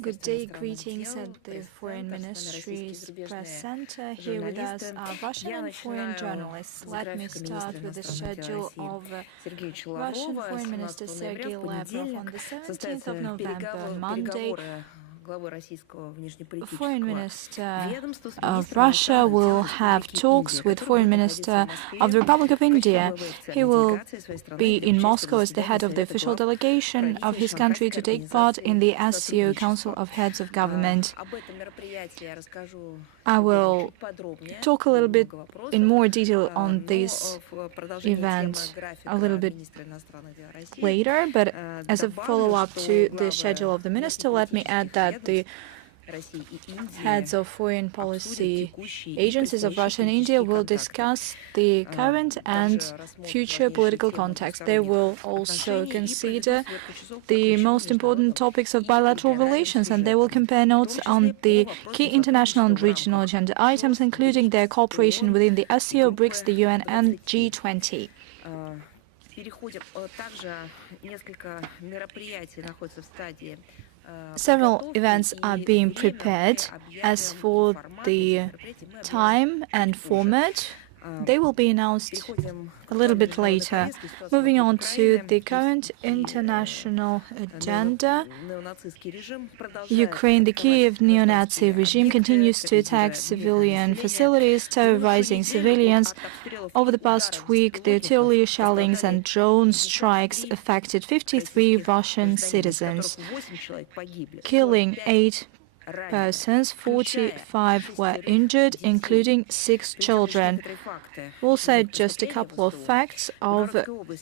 Good day, greetings at the Foreign Ministry's press center. Here with us are Russian and foreign journalists. Let me start with the schedule of Russian Foreign Minister Sergei Lavrov on the 17th of November, Monday. Foreign Minister of Russia will have talks with Foreign Minister of the Republic of India. He will be in Moscow as the head of the official delegation of his country to take part in the SCO Council of Heads of Government. I will talk a little bit in more detail on this event a little bit later, but as a follow-up to the schedule of the minister, let me add that the heads of foreign policy agencies of Russia and India will discuss the current and future political context. They will also consider the most important topics of bilateral relations, and they will compare notes on the key international and regional agenda items, including their cooperation within the SCO, BRICS, the UN, and G20. Several events are being prepared. As for the time and format, they will be announced a little bit later. Moving on to the current international agenda, Ukraine, the Kyiv neo-Nazi regime continues to attack civilian facilities, terrorizing civilians. Over the past week, the artillery shellings and drone strikes affected 53 Russian citizens, killing 8 persons. 45 were injured, including 6 children. Also, just a couple of facts of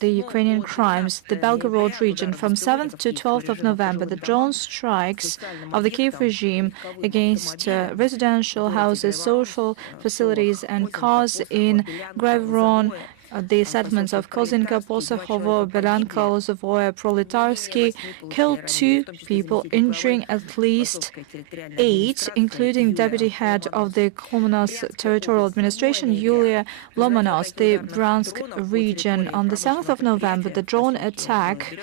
the Ukrainian crimes. The Belgorod region, from 7th to 12th of November, the drone strikes of the Kyiv regime against residential houses, social facilities and cars in Grevron, the settlements of Kozinka, Posakhovo, Beranka, Lozovoye, Proletarsky, killed 2 people, injuring at least 8, including deputy head of the Komnas Territorial Administration, Yulia Lomanos. The Bryansk region, on the 7th of November, the drone attack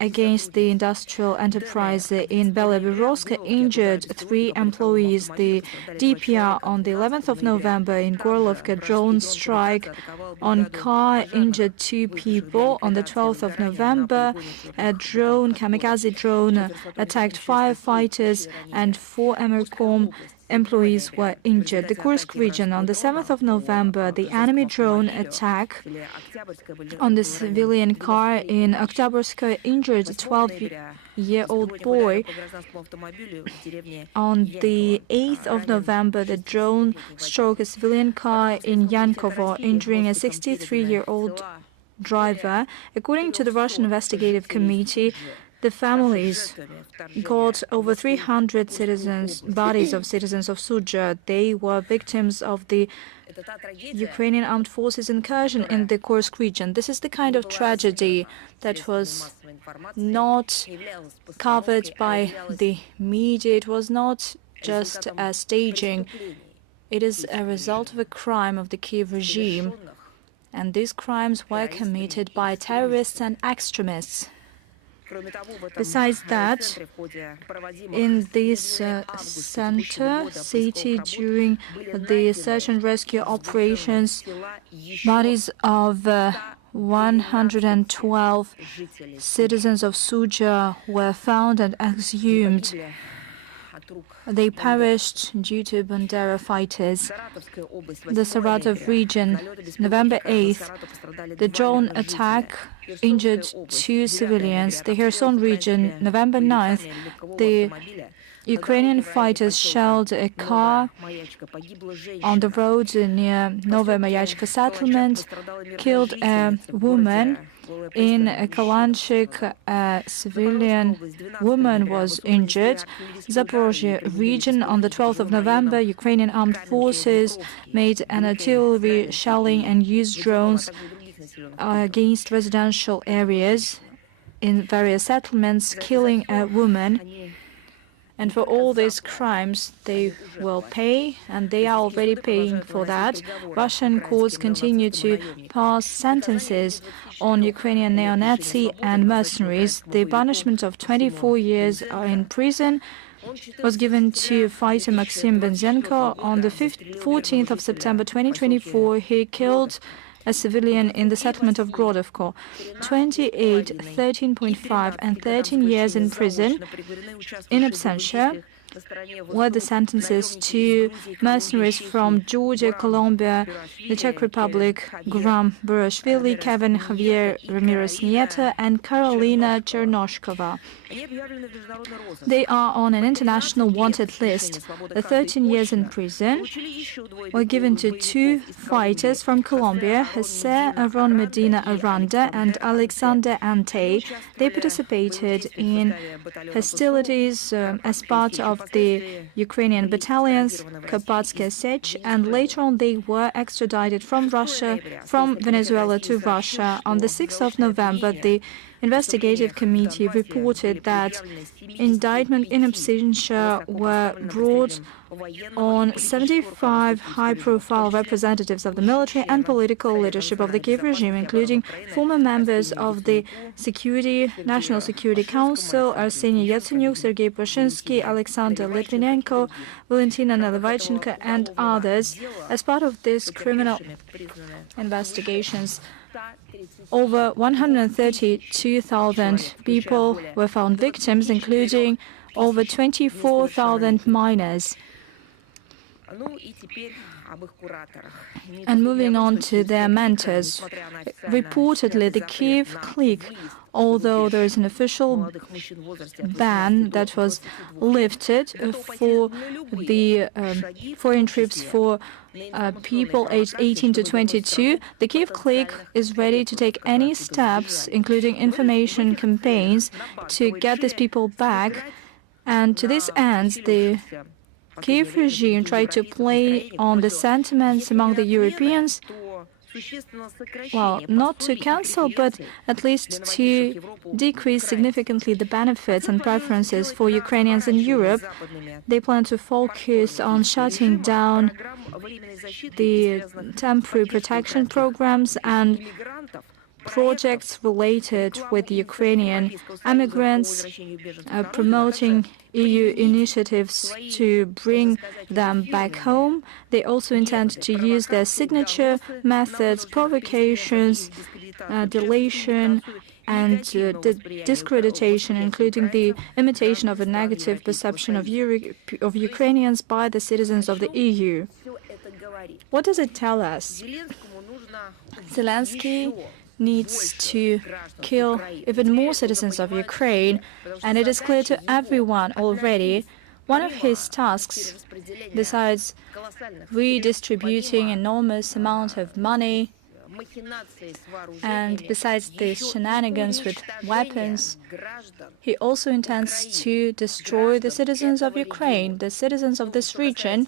against the industrial enterprise in Belaberovsk injured 3 employees. The DPR on the 11th of November in Gorlovka, drone strike on car injured 2 people. On the 12th of November, a kamikaze drone attacked firefighters and 4 Emercom employees were injured. The Kursk region, on the 7th of November, the enemy drone attack on the civilian car in Oktyabrskaya injured a 12-year-old boy. On the 8th of November, the drone struck a civilian car in Yankovo, injuring a 63-year-old driver. According to the Russian Investigative Committee, the families got over 300 bodies of citizens of Sudzha. They were victims of the Ukrainian armed forces incursion in the Kursk region. This is the kind of tragedy that was not covered by the media. It was not just a staging. It is a result of a crime of the Kyiv regime, and these crimes were committed by terrorists and extremists. Besides that, in this city, during the search and rescue operations, bodies of 112 citizens of Sudzha were found and exhumed. They perished due to Bandera fighters. The Saratov region, November 8th, the drone attack injured 2 civilians. The Kherson region, November 9th, the Ukrainian fighters shelled a car on the road near Novaya Mayachka settlement, killed a woman. In Kalanchik, a civilian woman was injured. Zaporozhye region, on the 12th of November, Ukrainian armed forces made an artillery shelling and used drones against residential areas in various settlements, killing a woman. And for all these crimes, they will pay, and they are already paying for that. Russian courts continue to pass sentences on Ukrainian neo-Nazi and mercenaries. The punishment of 24 years in prison was given to fighter Maxim Benzenko. On the 14th of September 2024, he killed a civilian in the settlement of Grodovko. 28, 13.5, and 13 years in prison in absentia were the sentences to mercenaries from Georgia, Colombia, the Czech Republic, Guram Burashvili, Kevin Javier Ramirez Nieto, and Karolina Chernoshkova. They are on an international wanted list. The 13 years in prison were given to two fighters from Colombia, Jose Aron Medina Aranda and Alexander Ante. They participated in hostilities as part of the Ukrainian battalions, Karpatsky Sech, and later on they were extradited from Venezuela to Russia. On the 6th of November, the investigative committee reported that indictment in absentia were brought on 75 high-profile representatives of the military and political leadership of the Kyiv regime, including former members of the National Security Council, Arseniy Yatsenyuk, Sergei Poshinsky, Alexander Litvinenko, Valentina Nalyvaichenko, and others. As part of these criminal investigations, over 132,000 people were found victims, including over 24,000 minors. And moving on to their mentors, reportedly the Kyiv clique, although there is an official ban that was lifted for the foreign trips for people aged 18 to 22, the Kyiv clique is ready to take any steps, including information campaigns, to get these people back. And to this end, the Kyiv regime tried to play on the sentiments among the Europeans, well, not to cancel, but at least to decrease significantly the benefits and preferences for Ukrainians in Europe. They plan to focus on shutting down the temporary protection programs and projects related with Ukrainian immigrants, promoting EU initiatives to bring them back home. They also intend to use their signature methods, provocations, delation, and discreditation, including the imitation of a negative perception of Ukrainians by the citizens of the EU. What does it tell us? Zelensky needs to kill even more citizens of Ukraine, and it is clear to everyone already. One of his tasks, besides redistributing enormous amount of money, and besides the shenanigans with weapons, he also intends to destroy the citizens of Ukraine, the citizens of this region.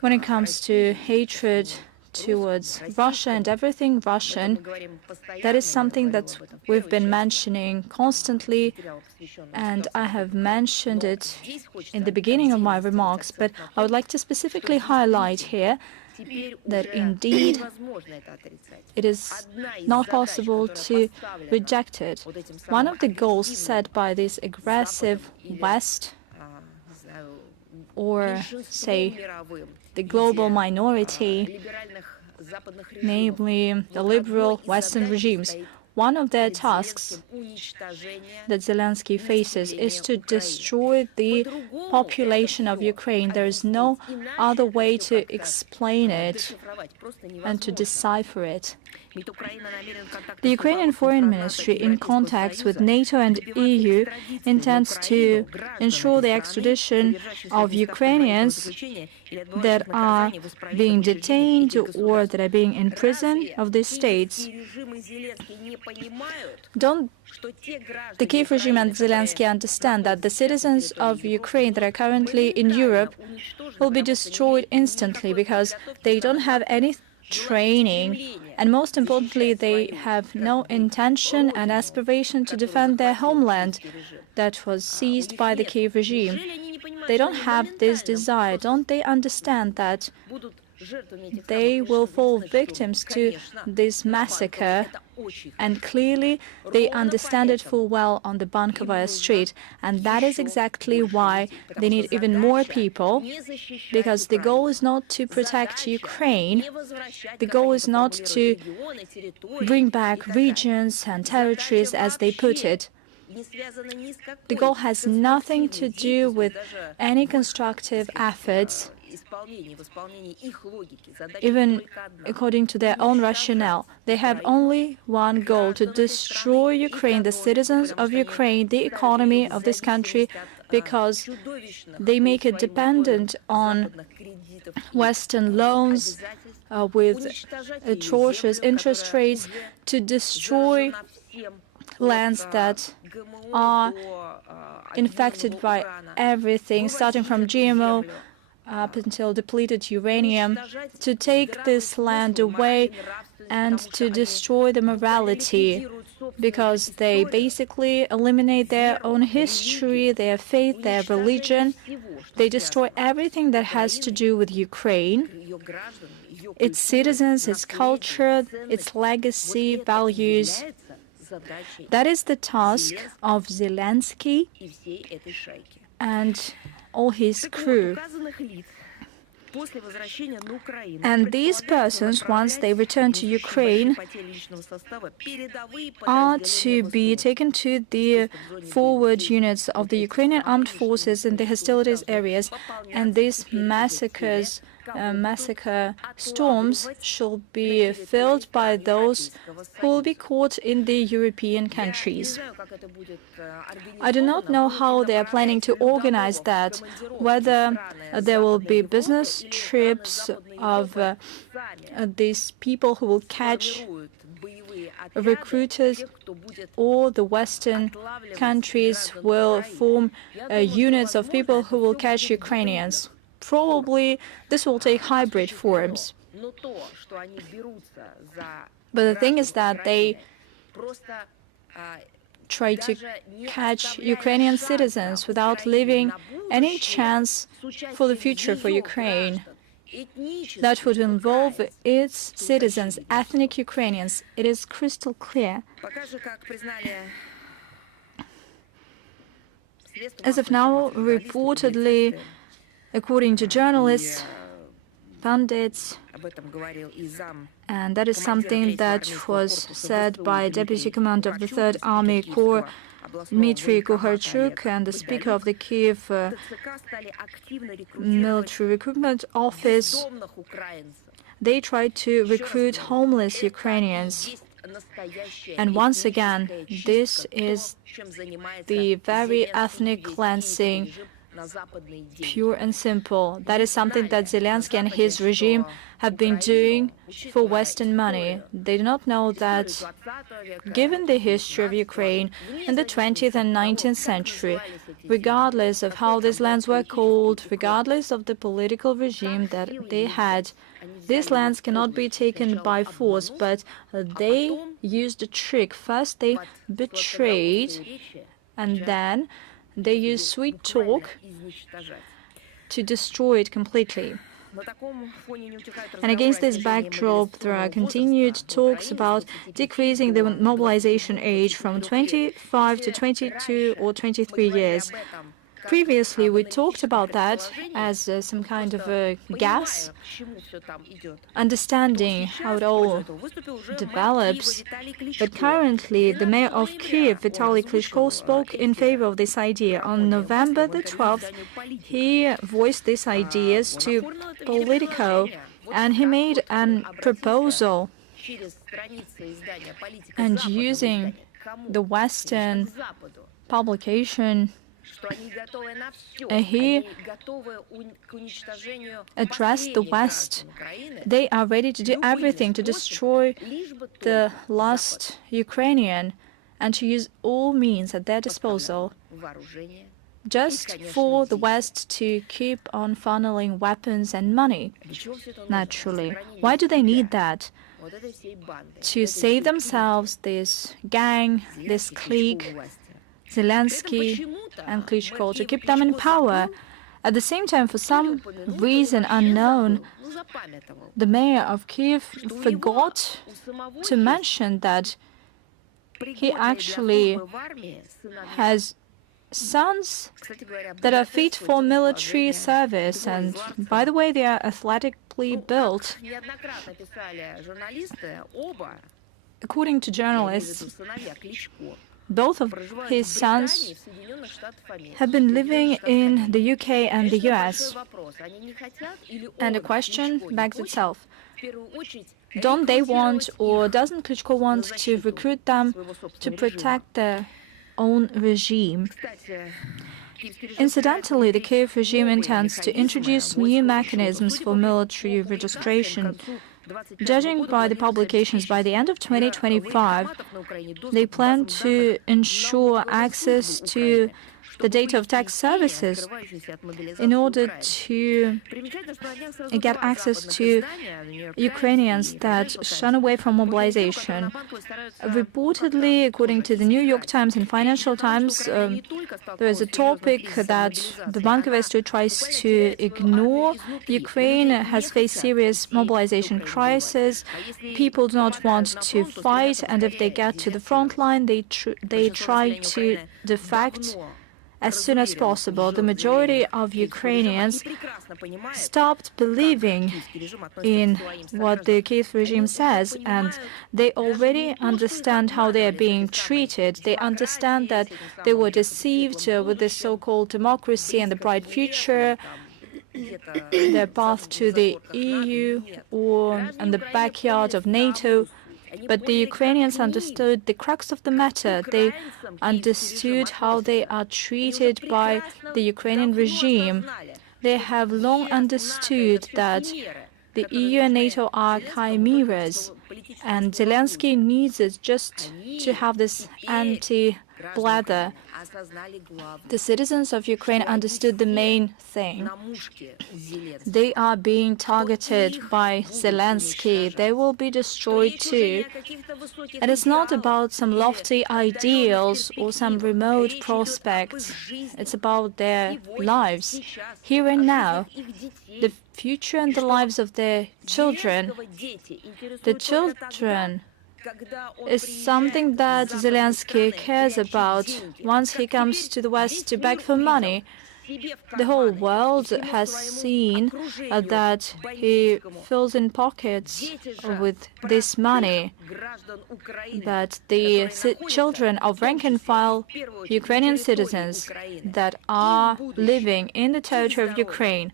When it comes to hatred towards Russia and everything Russian, that is something that we've been mentioning constantly, and I have mentioned it in the beginning of my remarks, but I would like to specifically highlight here that indeed it is not possible to reject it. One of the goals set by this aggressive West, or say the global minority, namely the liberal Western regimes, one of their tasks that Zelensky faces is to destroy the population of Ukraine. There is no other way to explain it and to decipher it. The Ukrainian Foreign Ministry, in contacts with NATO and EU, intends to ensure the extradition of Ukrainians that are being detained or that are being imprisoned of these states. Don't the Kyiv regime and Zelensky understand that the citizens of Ukraine that are currently in Europe will be destroyed instantly because they don't have any training And most importantly, they have no intention and aspiration to defend their homeland that was seized by the Kyiv regime. They don't have this desire. Don't they understand that they will fall victims to this massacre? And clearly, they understand it full well on the Bankovaya street. And that is exactly why they need even more people, because the goal is not to protect Ukraine. The goal is not to bring back regions and territories, as they put it. The goal has nothing to do with any constructive efforts, even according to their own rationale. They have only one goal: to destroy Ukraine, the citizens of Ukraine, the economy of this country, because they make it dependent on Western loans with atrocious interest rates, to destroy lands that are infected by everything, starting from GMO up until depleted uranium, to take this land away and to destroy the morality, because they basically eliminate their own history, their faith, their religion. They destroy everything that has to do with Ukraine, its citizens, its culture, its legacy, values. That is the task of Zelensky and all his crew. And these persons, once they return to Ukraine, are to be taken to the forward units of the Ukrainian armed forces in the hostilities areas, and these massacre storms shall be filled by those who will be caught in the European countries. I do not know how they are planning to organize that, whether there will be business trips of these people who will catch recruiters, or the Western countries will form units of people who will catch Ukrainians. Probably this will take hybrid forms. But the thing is that they try to catch Ukrainian citizens without leaving any chance for the future for Ukraine. That would involve its citizens, ethnic Ukrainians. It is crystal clear. As of now, reportedly, according to journalists, pundits, and that is something that was said by Deputy Commander of the 3rd Army Corps, Dmitry Kuharchuk, and the Speaker of the Kyiv Military Recruitment Office. They tried to recruit homeless Ukrainians. And once again, this is the very ethnic cleansing, pure and simple. That is something that Zelensky and his regime have been doing for Western money. They do not know that, given the history of Ukraine in the 20th and 19th century, regardless of how these lands were called, regardless of the political regime that they had, these lands cannot be taken by force, but they used a trick. First they betrayed, and then they used sweet talk to destroy it completely. And against this backdrop, there are continued talks about decreasing the mobilization age from 25 to 22 or 23 years. Previously, we talked about that as some kind of a guess, understanding how it all develops. But currently, the mayor of Kyiv, Vitaly Klitschko, spoke in favor of this idea. On November the 12th, he voiced these ideas to Politico, and he made a proposal, and using the Western publication, he addressed the West. They are ready to do everything to destroy the last Ukrainian and to use all means at their disposal, just for the West to keep on funneling weapons and money. Naturally. Why do they need that? to save themselves, this gang, this clique, Zelensky and Klitschko, to keep them in power. At the same time, for some reason unknown, the mayor of Kyiv forgot to mention that he actually has sons that are fit for military service, and by the way, they are athletically built. According to journalists, both of his sons have been living in the UK and the US. And the question begs itself, don't they want, or doesn't Klitschko want to recruit them to protect their own regime? Incidentally, the Kyiv regime intends to introduce new mechanisms for military registration. Judging by the publications, by the end of 2025, they plan to ensure access to the data of tax services in order to get access to Ukrainians that shun away from mobilization. Reportedly, according to the New York Times and Financial Times, there is a topic that the Bank of Esther tries to ignore. Ukraine has faced serious mobilization crisis. People do not want to fight, and if they get to the front line, they try to defect as soon as possible. The majority of Ukrainians stopped believing in what the Kyiv regime says, and they already understand how they are being treated. They understand that they were deceived with this so-called democracy and the bright future, their path to the EU or in the backyard of NATO. But the Ukrainians understood the crux of the matter. They understood how they are treated by the Ukrainian regime. They have long understood that the EU and NATO are chimeras, and Zelensky needs it just to have this anti-blather. The citizens of Ukraine understood the main thing. They are being targeted by Zelensky. They will be destroyed too. And it's not about some lofty ideals or some remote prospects. It's about their lives, here and now, the future and the lives of their children. The children is something that Zelensky cares about. Once he comes to the West to beg for money, the whole world has seen that he fills in pockets with this money, that the children of rank-and-file Ukrainian citizens that are living in the territory of Ukraine,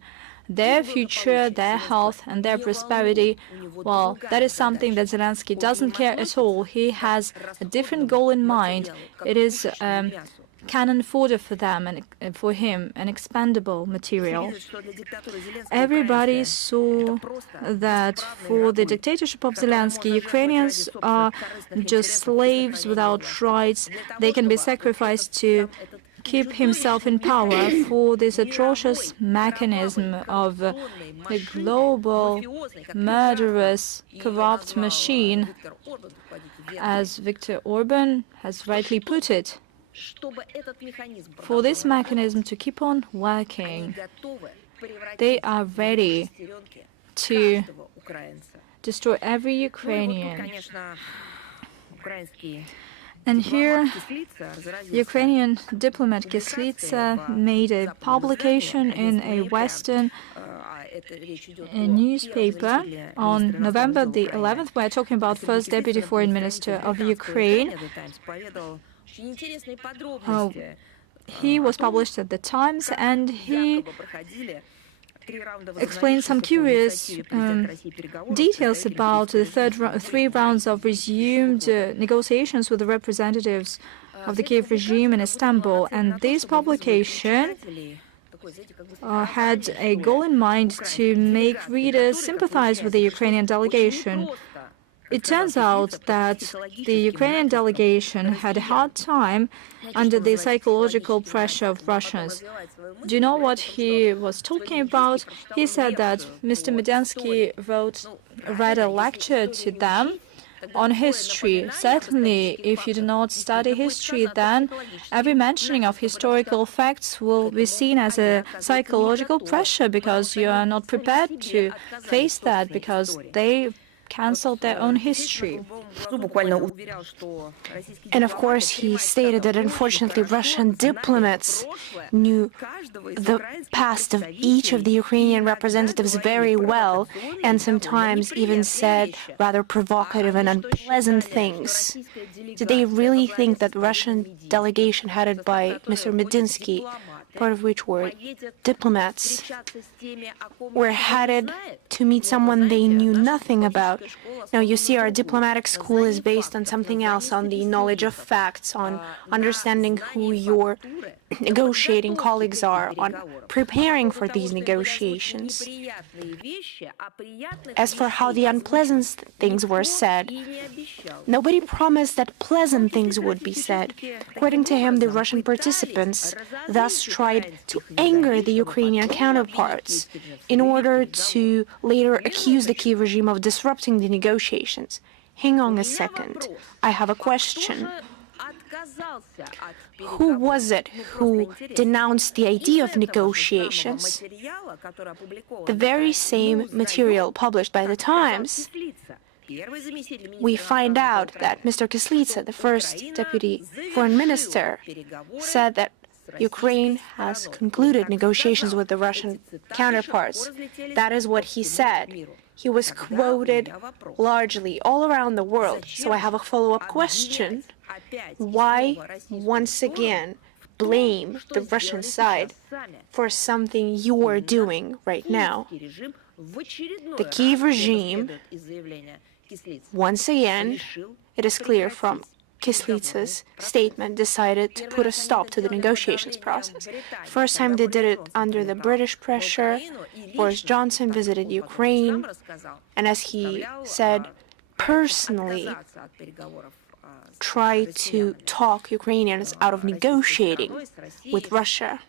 their future, their health, and their prosperity, well, that is something that Zelensky doesn't care at all. He has a different goal in mind. It is cannon fodder for them and for him, an expendable material. Everybody saw that for the dictatorship of Zelensky, Ukrainians are just slaves without rights. They can be sacrificed to keep himself in power. For this atrocious mechanism of the global, murderous, corrupt machine, as Viktor Orban has rightly put it. For this mechanism to keep on working, they are ready to destroy every Ukrainian. And here, Ukrainian diplomat Kyslytsa made a publication in a Western newspaper on November the 11th. We're talking about First Deputy Foreign Minister of Ukraine. He was published at the Times, and he explained some curious details about the three rounds of resumed negotiations with the representatives of the Kyiv regime in Istanbul. And this publication had a goal in mind to make readers sympathize with the Ukrainian delegation. It turns out that the Ukrainian delegation had a hard time under the psychological pressure of Russians. Do you know what he was talking about? He said that Mr. Medensky wrote read a lecture to them on history. Certainly, if you do not study history, then every mentioning of historical facts will be seen as a psychological pressure because you are not prepared to face that because they canceled their own history. And of course, he stated that unfortunately Russian diplomats knew the past of each of the Ukrainian representatives very well, and sometimes even said rather provocative and unpleasant things. Did they really think that Russian delegation headed by Mr. Medinsky, part of which were diplomats, were headed to meet someone they knew nothing about? Now, you see, our diplomatic school is based on something else, on the knowledge of facts, on understanding who your negotiating colleagues are, on preparing for these negotiations. As for how the unpleasant things were said, nobody promised that pleasant things would be said. According to him, the Russian participants thus tried to anger the Ukrainian counterparts in order to later accuse the Kyiv regime of disrupting the negotiations. Hang on a second. I have a question. Who was it who denounced the idea of negotiations? The very same material published by the Times. We find out that Mr. Kyslytsa, the first deputy foreign minister, said that Ukraine has concluded negotiations with the Russian counterparts. That is what he said. He was quoted largely all around the world. So I have a follow-up question. Why, once again, blame the Russian side for something you are doing right now? The Kyiv regime, once again, it is clear from Kyslytsa's statement, decided to put a stop to the negotiations process. First time they did it under the British pressure. Boris Johnson visited Ukraine, and as he said, personally tried to talk Ukrainians out of negotiating with Russia.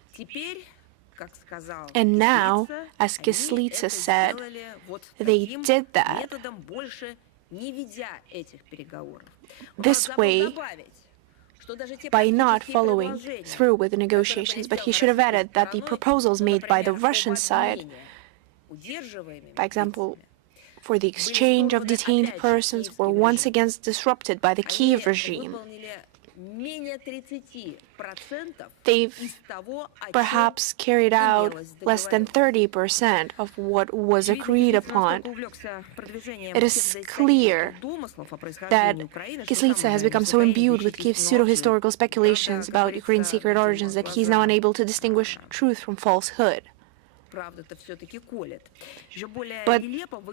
And now, as Kyslytsa said, they did that this way by not following through with the negotiations. But he should have added that the proposals made by the Russian side, by example, for the exchange of detained persons, were once again disrupted by the Kyiv regime. They've perhaps carried out less than 30% of what was agreed upon. It is clear that Kyslytsa has become so imbued with Kyiv's pseudo-historical speculations about Ukraine's secret origins that he's now unable to distinguish truth from falsehood. But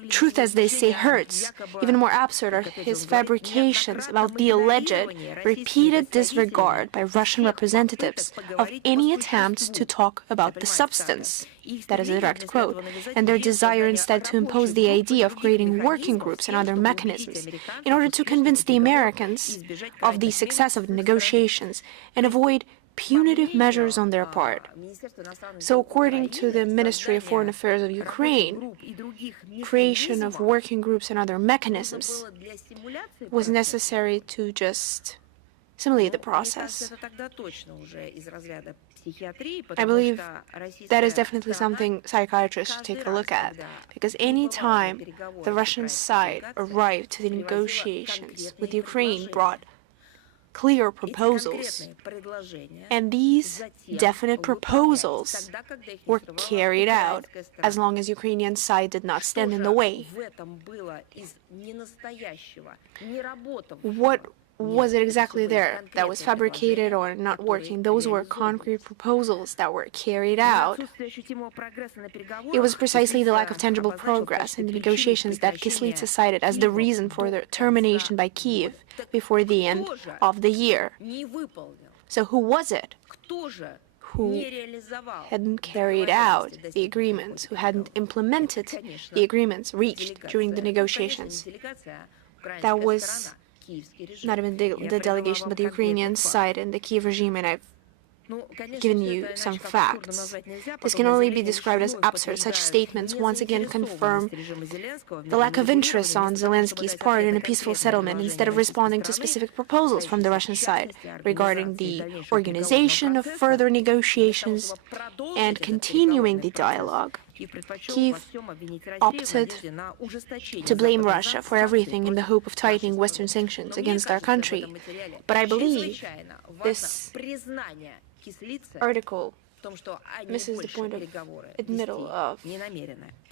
truth, as they say, hurts. Even more absurd are his fabrications about the alleged repeated disregard by Russian representatives of any attempts to talk about the substance. That is a direct quote. And their desire instead to impose the idea of creating working groups and other mechanisms in order to convince the Americans of the success of the negotiations and avoid punitive measures on their part. So according to the Ministry of Foreign Affairs of Ukraine, creation of working groups and other mechanisms was necessary to just simulate the process. I believe that is definitely something psychiatrists should take a look at, because any time the Russian side arrived to the negotiations with Ukraine brought clear proposals, and these definite proposals were carried out as long as Ukrainian side did not stand in the way. What was it exactly there that was fabricated or not working? Those were concrete proposals that were carried out. It was precisely the lack of tangible progress in the negotiations that Kyslytsa cited as the reason for the termination by Kyiv before the end of the year. So who was it who hadn't carried out the agreements, who hadn't implemented the agreements reached during the negotiations? That was not even the delegation, but the Ukrainian side and the Kyiv regime, and I've given you some facts. This can only be described as absurd. Such statements once again confirm the lack of interest on Zelensky's part in a peaceful settlement, instead of responding to specific proposals from the Russian side regarding the organization of further negotiations and continuing the dialogue. Kyiv opted to blame Russia for everything in the hope of tightening Western sanctions against our country. But I believe this article misses the point of admittal of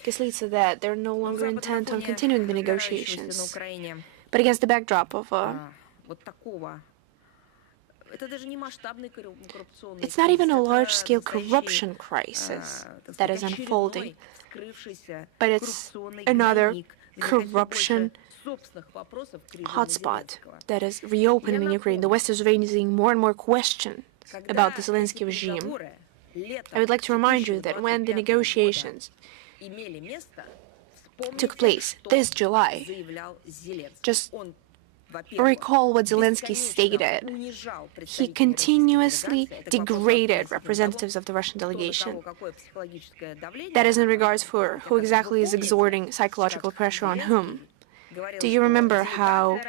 Kyslytsa that they're no longer intent on continuing the negotiations. But against the backdrop of it's not even a large-scale corruption crisis that is unfolding, but it's another corruption hotspot that is reopening in Ukraine. The West is raising more and more questions about the Zelensky regime. I would like to remind you that when the negotiations took place this July, just recall what Zelensky stated. He continuously degraded representatives of the Russian delegation. That is in regards for who exactly is exerting psychological pressure on whom. Do you remember how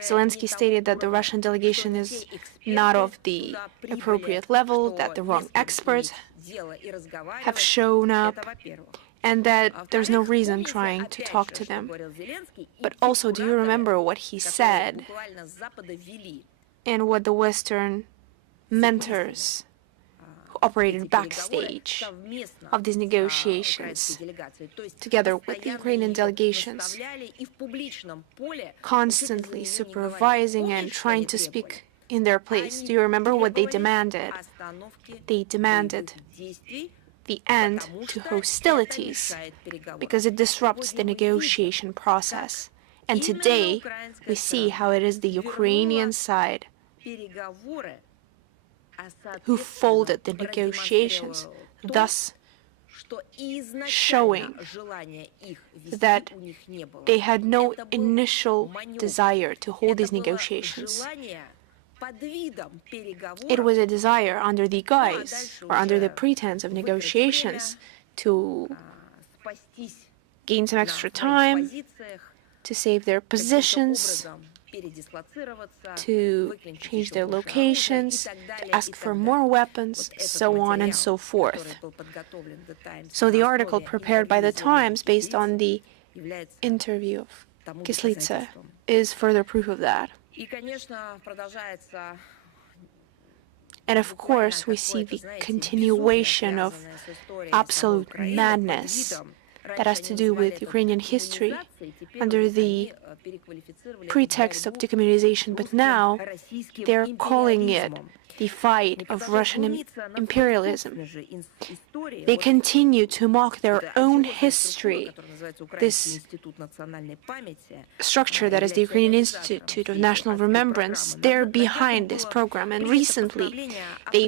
Zelensky stated that the Russian delegation is not of the appropriate level, that the wrong experts have shown up, and that there's no reason trying to talk to them? But also, do you remember what he said and what the Western mentors who operated backstage of these negotiations, together with the Ukrainian delegations, constantly supervising and trying to speak in their place? Do you remember what they demanded? They demanded the end to hostilities because it disrupts the negotiation process. And today, we see how it is the Ukrainian side who folded the negotiations, thus showing that they had no initial desire to hold these negotiations. It was a desire under the guise or under the pretense of negotiations to gain some extra time, to save their positions, to change their locations, to ask for more weapons, so on and so forth. So the article prepared by the Times based on the interview of Kyslytsa is further proof of that. And of course, we see the continuation of absolute madness that has to do with Ukrainian history under the pretext of decommunization, but now they're calling it the fight of Russian imperialism. They continue to mock their own history, this structure that is the Ukrainian Institute of National Remembrance. They're behind this program, and recently they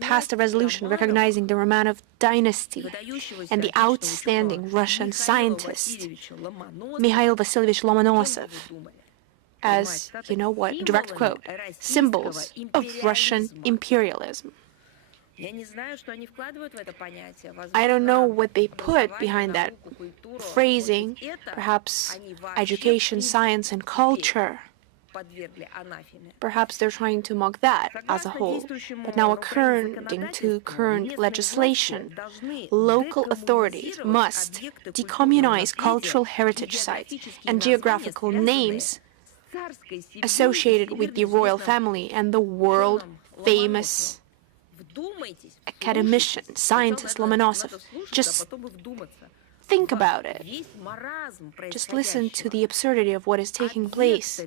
passed a resolution recognizing the Romanov dynasty and the outstanding Russian scientist Mikhail Vasilyevich Lomonosov as, you know what, direct quote, symbols of Russian imperialism. I don't know what they put behind that phrasing, perhaps education, science, and culture. Perhaps they're trying to mock that as a whole. But now, according to current legislation, local authorities must decommunize cultural heritage sites and geographical names associated with the royal family and the world-famous academician, scientist Lomonosov. Just think about it. Just listen to the absurdity of what is taking place.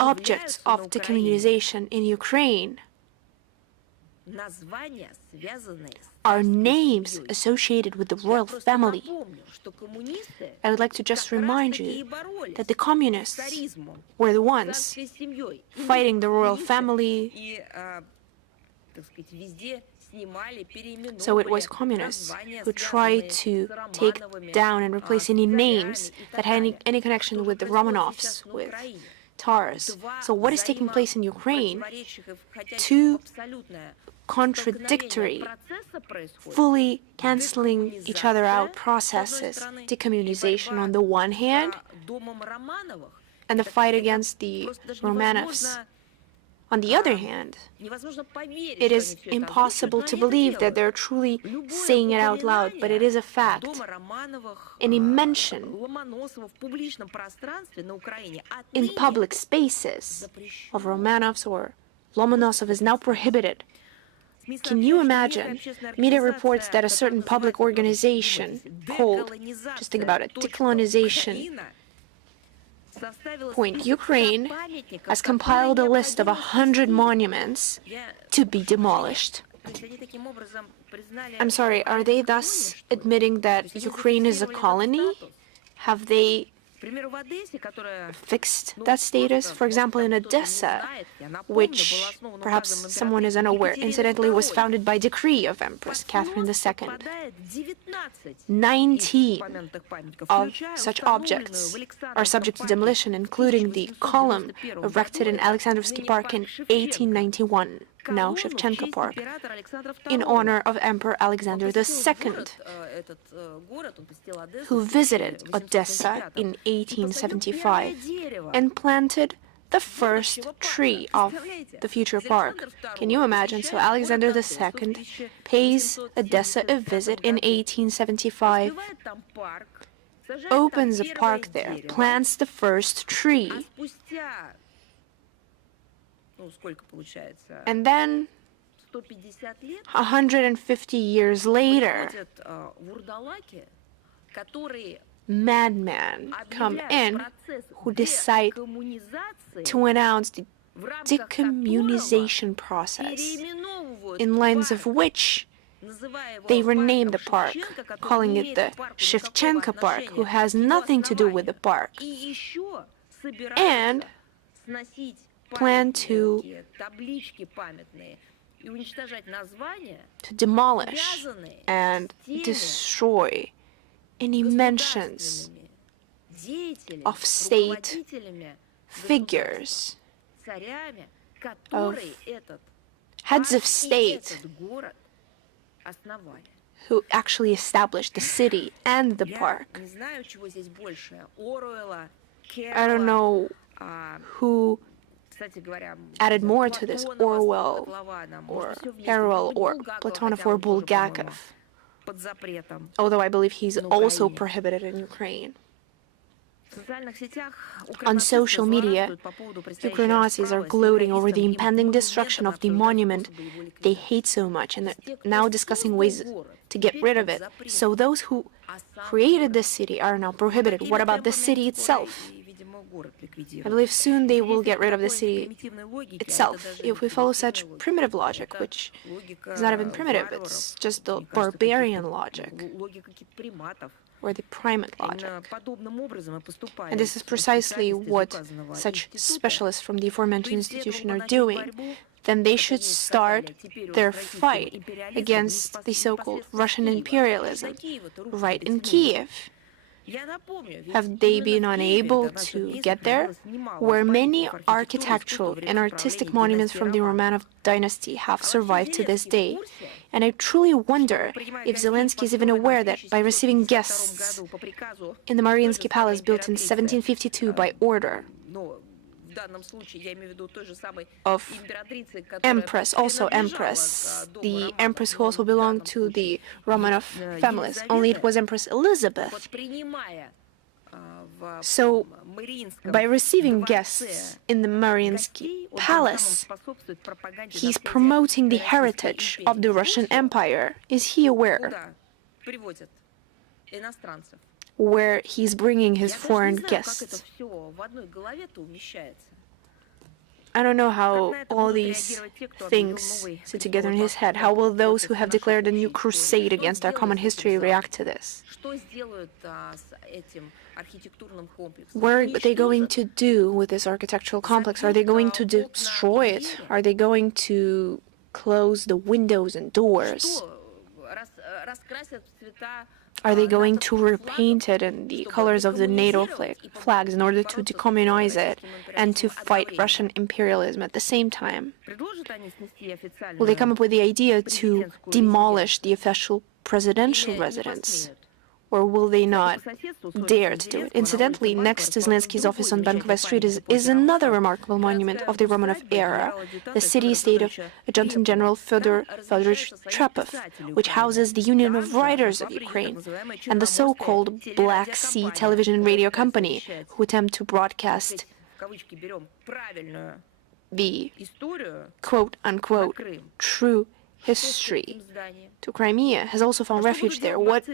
Objects of decommunization in Ukraine are names associated with the royal family. I would like to just remind you that the communists were the ones fighting the royal family. So it was communists who tried to take down and replace any names that had any connection with the Romanovs, with Tars. So what is taking place in Ukraine? Two contradictory, fully canceling each other out processes. Decommunization on the one hand, and the fight against the Romanovs on the other hand. It is impossible to believe that they're truly saying it out loud, but it is a fact. Any mention in public spaces of Romanovs or Lomonosov is now prohibited. Can you imagine? Media reports that a certain public organization called, just think about it, Decolonization Point Ukraine has compiled a list of 100 monuments to be demolished. I'm sorry, are they thus admitting that Ukraine is a colony? Have they fixed that status? For example, in Odessa, which perhaps someone is unaware, incidentally was founded by decree of Empress Catherine II. 19 of such objects are subject to demolition, including the column erected in Alexandrovsky Park in 1891, now Shevchenko Park, in honor of Emperor Alexander II, who visited Odessa in 1875 and planted the first tree of the future park. Can you imagine? So Alexander II pays Odessa a visit in 1875, opens a park there, plants the first tree, and then 150 years later, madmen come in who decide to announce the decommunization process, in lines of which they rename the park, calling it the Shevchenko Park, who has nothing to do with the park, and plan to demolish and destroy any mentions of state figures, of heads of state who actually established the city and the park. I don't know who added more to this, Orwell or Orwell or Platonov or Bulgakov, although I believe he's also prohibited in Ukraine. On social media, Ukrainazis are gloating over the impending destruction of the monument they hate so much, and they're now discussing ways to get rid of it. So those who created this city are now prohibited. What about the city itself? I believe soon they will get rid of the city itself. If we follow such primitive logic, which is not even primitive, it's just the barbarian logic, or the primate logic. And this is precisely what such specialists from the aforementioned institution are doing. Then they should start their fight against the so-called Russian imperialism right in Kyiv. Have they been unable to get there? Where many architectural and artistic monuments from the Romanov dynasty have survived to this day. And I truly wonder if Zelensky is even aware that by receiving guests in the Mariinsky Palace built in 1752 by order of Empress, also Empress, the Empress who also belonged to the Romanov families, only it was Empress Elizabeth. So, by receiving guests in the Mariinsky Palace, he's promoting the heritage of the Russian Empire. Is he aware where he's bringing his foreign guests? I don't know how all these things sit together in his head. How will those who have declared a new crusade against our common history react to this? What are they going to do with this architectural complex? Are they going to destroy it? Are they going to close the windows and doors? Are they going to repaint it in the colors of the NATO flags in order to decommunize it and to fight Russian imperialism at the same time? Will they come up with the idea to demolish the official presidential residence? Or will they not dare to do it? Incidentally, next to Zelensky's office on Bankovая Street is another remarkable monument of the Romanov era, the city-estate of Adjutant General Fyodor Fyodorovich Trepov, which houses the Union of Writers of Ukraine and the so-called Black Sea television and radio company, who attempt to broadcast the quote-unquote true history to Crimea, has also found refuge there. What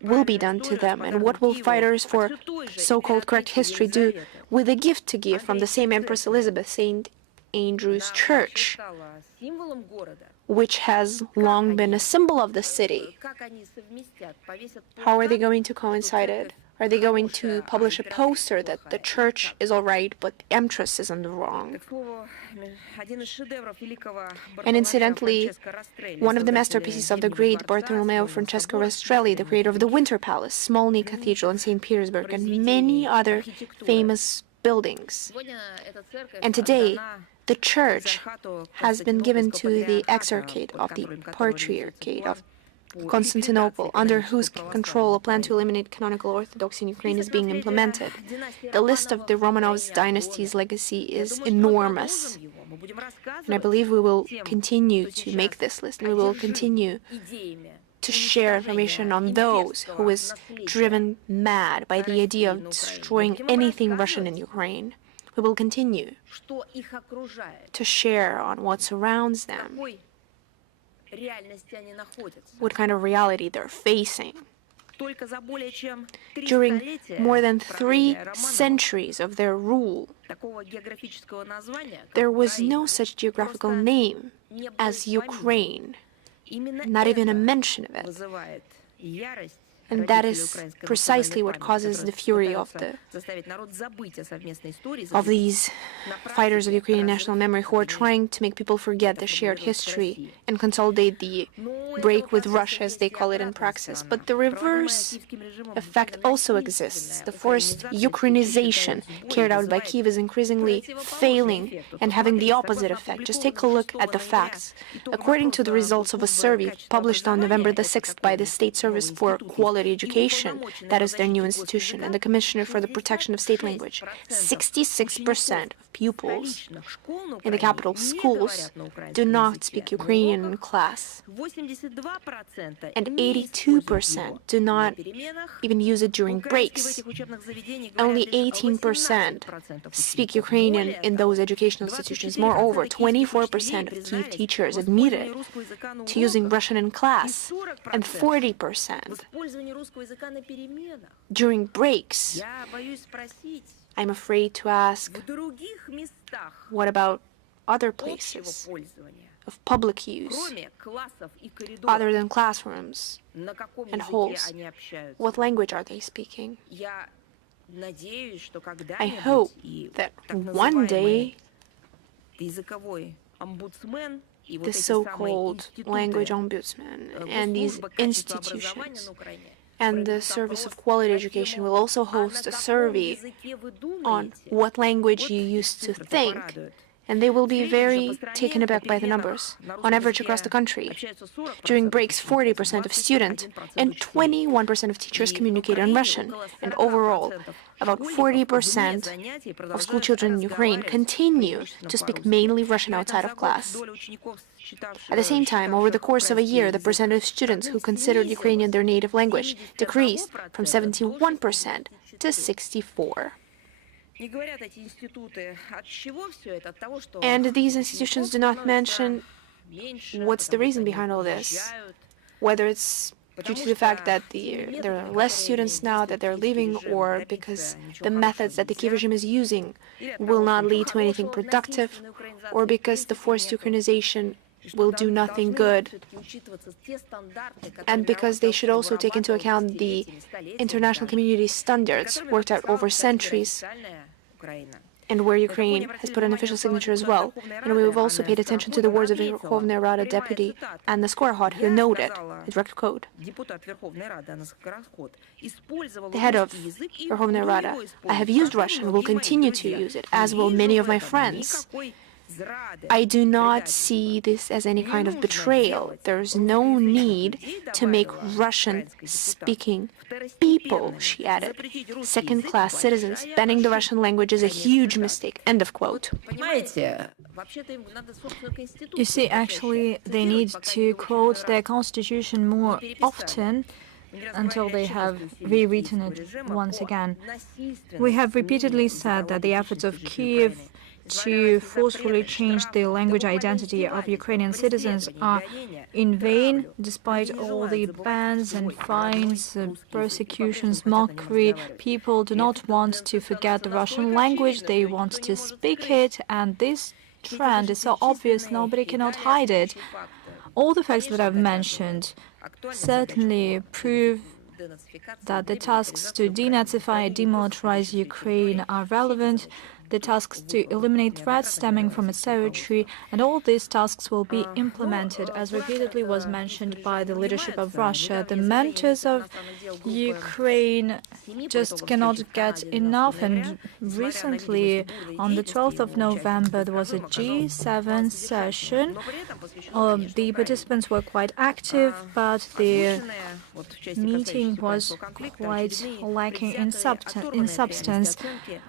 will be done to them, and what will fighters for so-called correct history do with a gift to give from the same Empress Elizabeth, St. Andrew's Church, which has long been a symbol of the city? How are they going to coincide it? Are they going to publish a poster that the church is all right, but the Empress is in the wrong? And incidentally, one of the masterpieces of the great Bartolomeo Francesco Rastrelli, the creator of the Winter Palace, Smolny Cathedral in St. Petersburg, and many other famous buildings. And today, the church has been given to the Exarchate of the Patriarchate of Constantinople, under whose control a plan to eliminate canonical Orthodoxy in Ukraine is being implemented. The list of the Romanovs dynasty's legacy is enormous. And I believe we will continue to make this list, and we will continue to share information on those who is driven mad by the idea of destroying anything Russian in Ukraine. We will continue to share on what surrounds them, what kind of reality they're facing. During more than 3 centuries of their rule, there was no such geographical name as Ukraine, not even a mention of it. And that is precisely what causes the fury of these fighters of Ukrainian national memory, who are trying to make people forget the shared history and consolidate the break with Russia, as they call it in praxis. But the reverse effect also exists. The forced Ukrainization carried out by Kyiv is increasingly failing and having the opposite effect. Just take a look at the facts. According to the results of a survey published on November the 6th by the State Service for Quality Education, that is their new institution, and the Commissioner for the Protection of State Language, 66% of pupils in the capital schools do not speak Ukrainian in class, and 82% do not even use it during breaks. Only 18% speak Ukrainian in those educational institutions. Moreover, 24% of Kyiv teachers admitted to using Russian in class, and 40% during breaks. I'm afraid to ask, what about other places of public use, other than classrooms and halls? What language are they speaking? I hope that one day the so-called language ombudsman and these institutions and the Service of Quality Education will also host a survey on what language you used to think, and they will be very taken aback by the numbers. On average across the country, during breaks, 40% of students and 21% of teachers communicate in Russian, and overall, about 40% of schoolchildren in Ukraine continue to speak mainly Russian outside of class. At the same time, over the course of a year, the percentage of students who considered Ukrainian their native language decreased from 71% to 64%. And these institutions do not mention what's the reason behind all this, whether it's due to the fact that there are less students now, that they're leaving, or because the methods that the Kyiv regime is using will not lead to anything productive, or because the forced Ukrainization will do nothing good, and because they should also take into account the international community standards worked out over centuries, and where Ukraine has put an official signature as well. And we've also paid attention to the words of the Verkhovna Rada deputy Anna Skorokhod, who noted, a direct quote, "The head of Verkhovna Rada, I have used Russian and will continue to use it, as will many of my friends. I do not see this as any kind of betrayal. There is no need to make Russian-speaking people," she added, "second-class citizens. Banning the Russian language is a huge mistake." End of quote. You see, actually, they need to quote their constitution more often until they have rewritten it once again. We have repeatedly said that the efforts of Kyiv to forcefully change the language identity of Ukrainian citizens are in vain, despite all the bans and fines, persecutions, mockery. People do not want to forget the Russian language, they want to speak it, and this trend is so obvious nobody cannot hide it. All the facts that I've mentioned certainly prove that the tasks to denazify and demilitarize Ukraine are relevant, the tasks to eliminate threats stemming from its territory, and all these tasks will be implemented, as repeatedly was mentioned by the leadership of Russia. The mentors of Ukraine just cannot get enough, and recently, on the 12th of November, there was a G7 session. The participants were quite active, but the meeting was quite lacking in substance.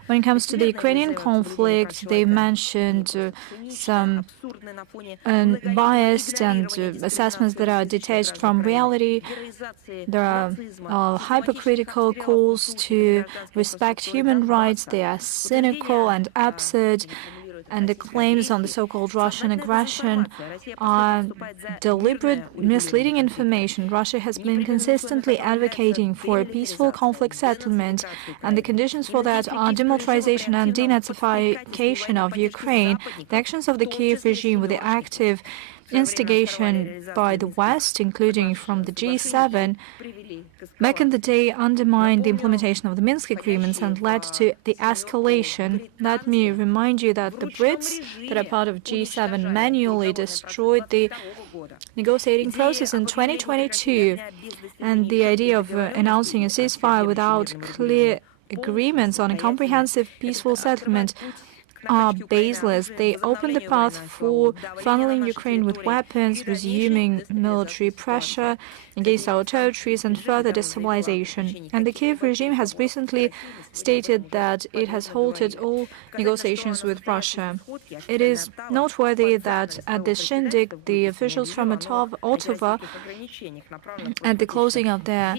When it comes to the Ukrainian conflict, they mentioned some biased and assessments that are detached from reality. There are hypercritical calls to respect human rights. They are cynical and absurd. And the claims on the so-called Russian aggression are deliberate, misleading information. Russia has been consistently advocating for a peaceful conflict settlement, and the conditions for that are demilitarization and denazification of Ukraine. The actions of the Kyiv regime with the active instigation by the West, including from the G7, back in the day undermined the implementation of the Minsk agreements and led to the escalation. Let me remind you that the Brits, that are part of G7, manually destroyed the negotiating process in 2022, and the idea of announcing a ceasefire without clear agreements on a comprehensive peaceful settlement are baseless. They open the path for funneling Ukraine with weapons, resuming military pressure against our territories, and further destabilization. And the Kyiv regime has recently stated that it has halted all negotiations with Russia. It is noteworthy that at this shindig, the officials from Ottawa, at the closing of their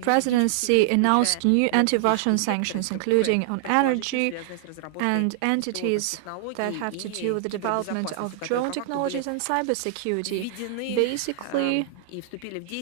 presidency, announced new anti-Russian sanctions, including on energy and entities that have to do with the development of drone technologies and cybersecurity. Basically,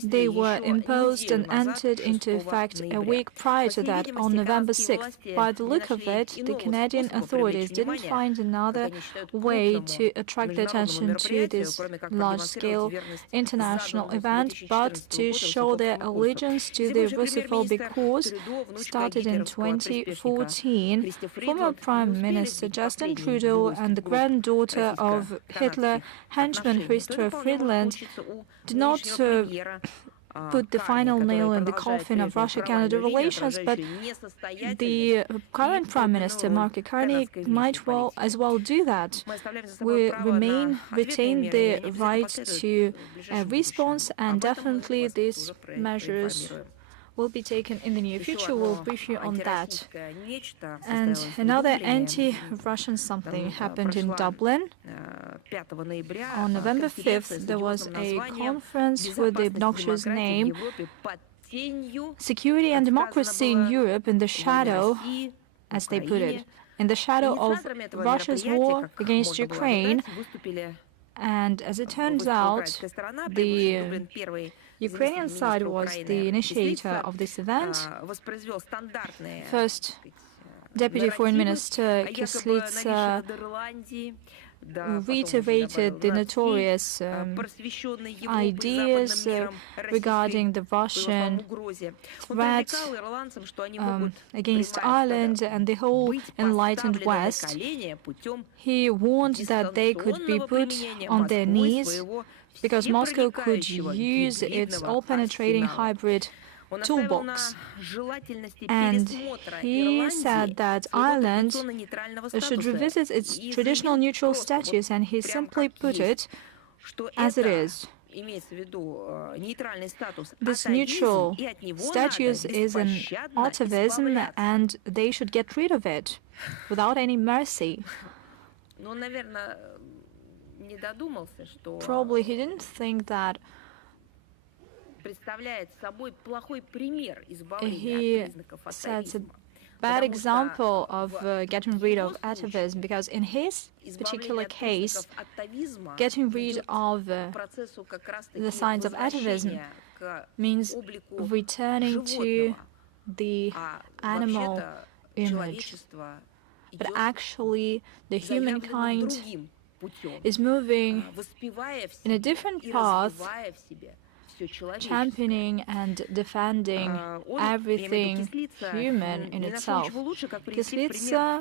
they were imposed and entered into effect a week prior to that, on November 6th. By the look of it, the Canadian authorities didn't find another way to attract the attention to this large-scale international event, but to show their allegiance to the Russophobic cause started in 2014. Former Prime Minister Justin Trudeau and the granddaughter of Hitler henchman Christopher Friedland did not put the final nail in the coffin of Russia-Canada relations, but the current Prime Minister, Mark Carney, might as well do that. We retain the right to a response, and definitely these measures will be taken in the near future. We'll brief you on that. And another anti-Russian something happened in Dublin. On November 5th, there was a conference with the obnoxious name Security and Democracy in Europe in the shadow, as they put it, in the shadow of Russia's war against Ukraine. And as it turns out, the Ukrainian side was the initiator of this event. First, Deputy Foreign Minister Kyslytsa reiterated the notorious ideas regarding the Russian threat against Ireland and the whole enlightened West. He warned that they could be put on their knees because Moscow could use its all-penetrating hybrid toolbox. And he said that Ireland should revisit its traditional neutral status, and he simply put it as it is. This neutral status is an atavism, and they should get rid of it without any mercy. Probably he didn't think that he sets a bad example of getting rid of atavism, because in his particular case, getting rid of the signs of atavism means returning to the animal image. But actually, the humankind is moving in a different path, championing and defending everything human in itself. Kyslytsya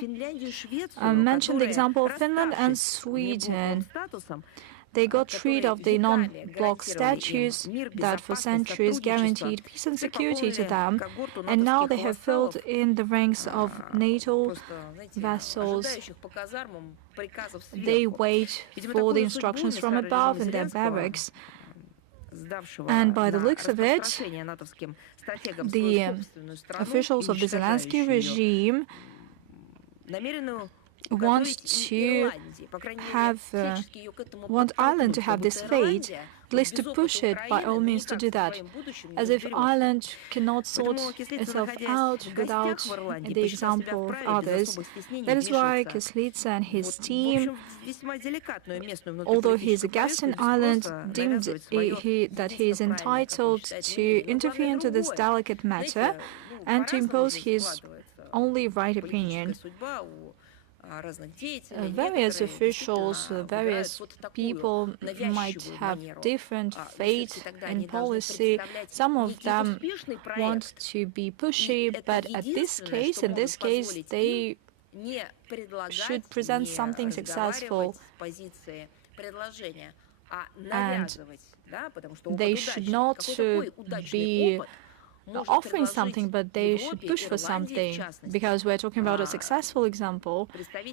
mentioned the example of Finland and Sweden. They got rid of the non-block statues that for centuries guaranteed peace and security to them, and now they have filled in the ranks of NATO vessels. They wait for the instructions from above in their barracks. And by the looks of it, the officials of the Zelensky regime want Ireland to have this fate, at least to push it by all means to do that, as if Ireland cannot sort itself out without the example of others. That is why Kyslytsya and his team, although he is a guest in Ireland, deemed that he is entitled to interfere into this delicate matter and to impose his only right opinion. Various officials, various people might have different fate and policy. Some of them want to be pushy, but in this case, they should present something successful. And they should not be offering something, but they should push for something, because we're talking about a successful example.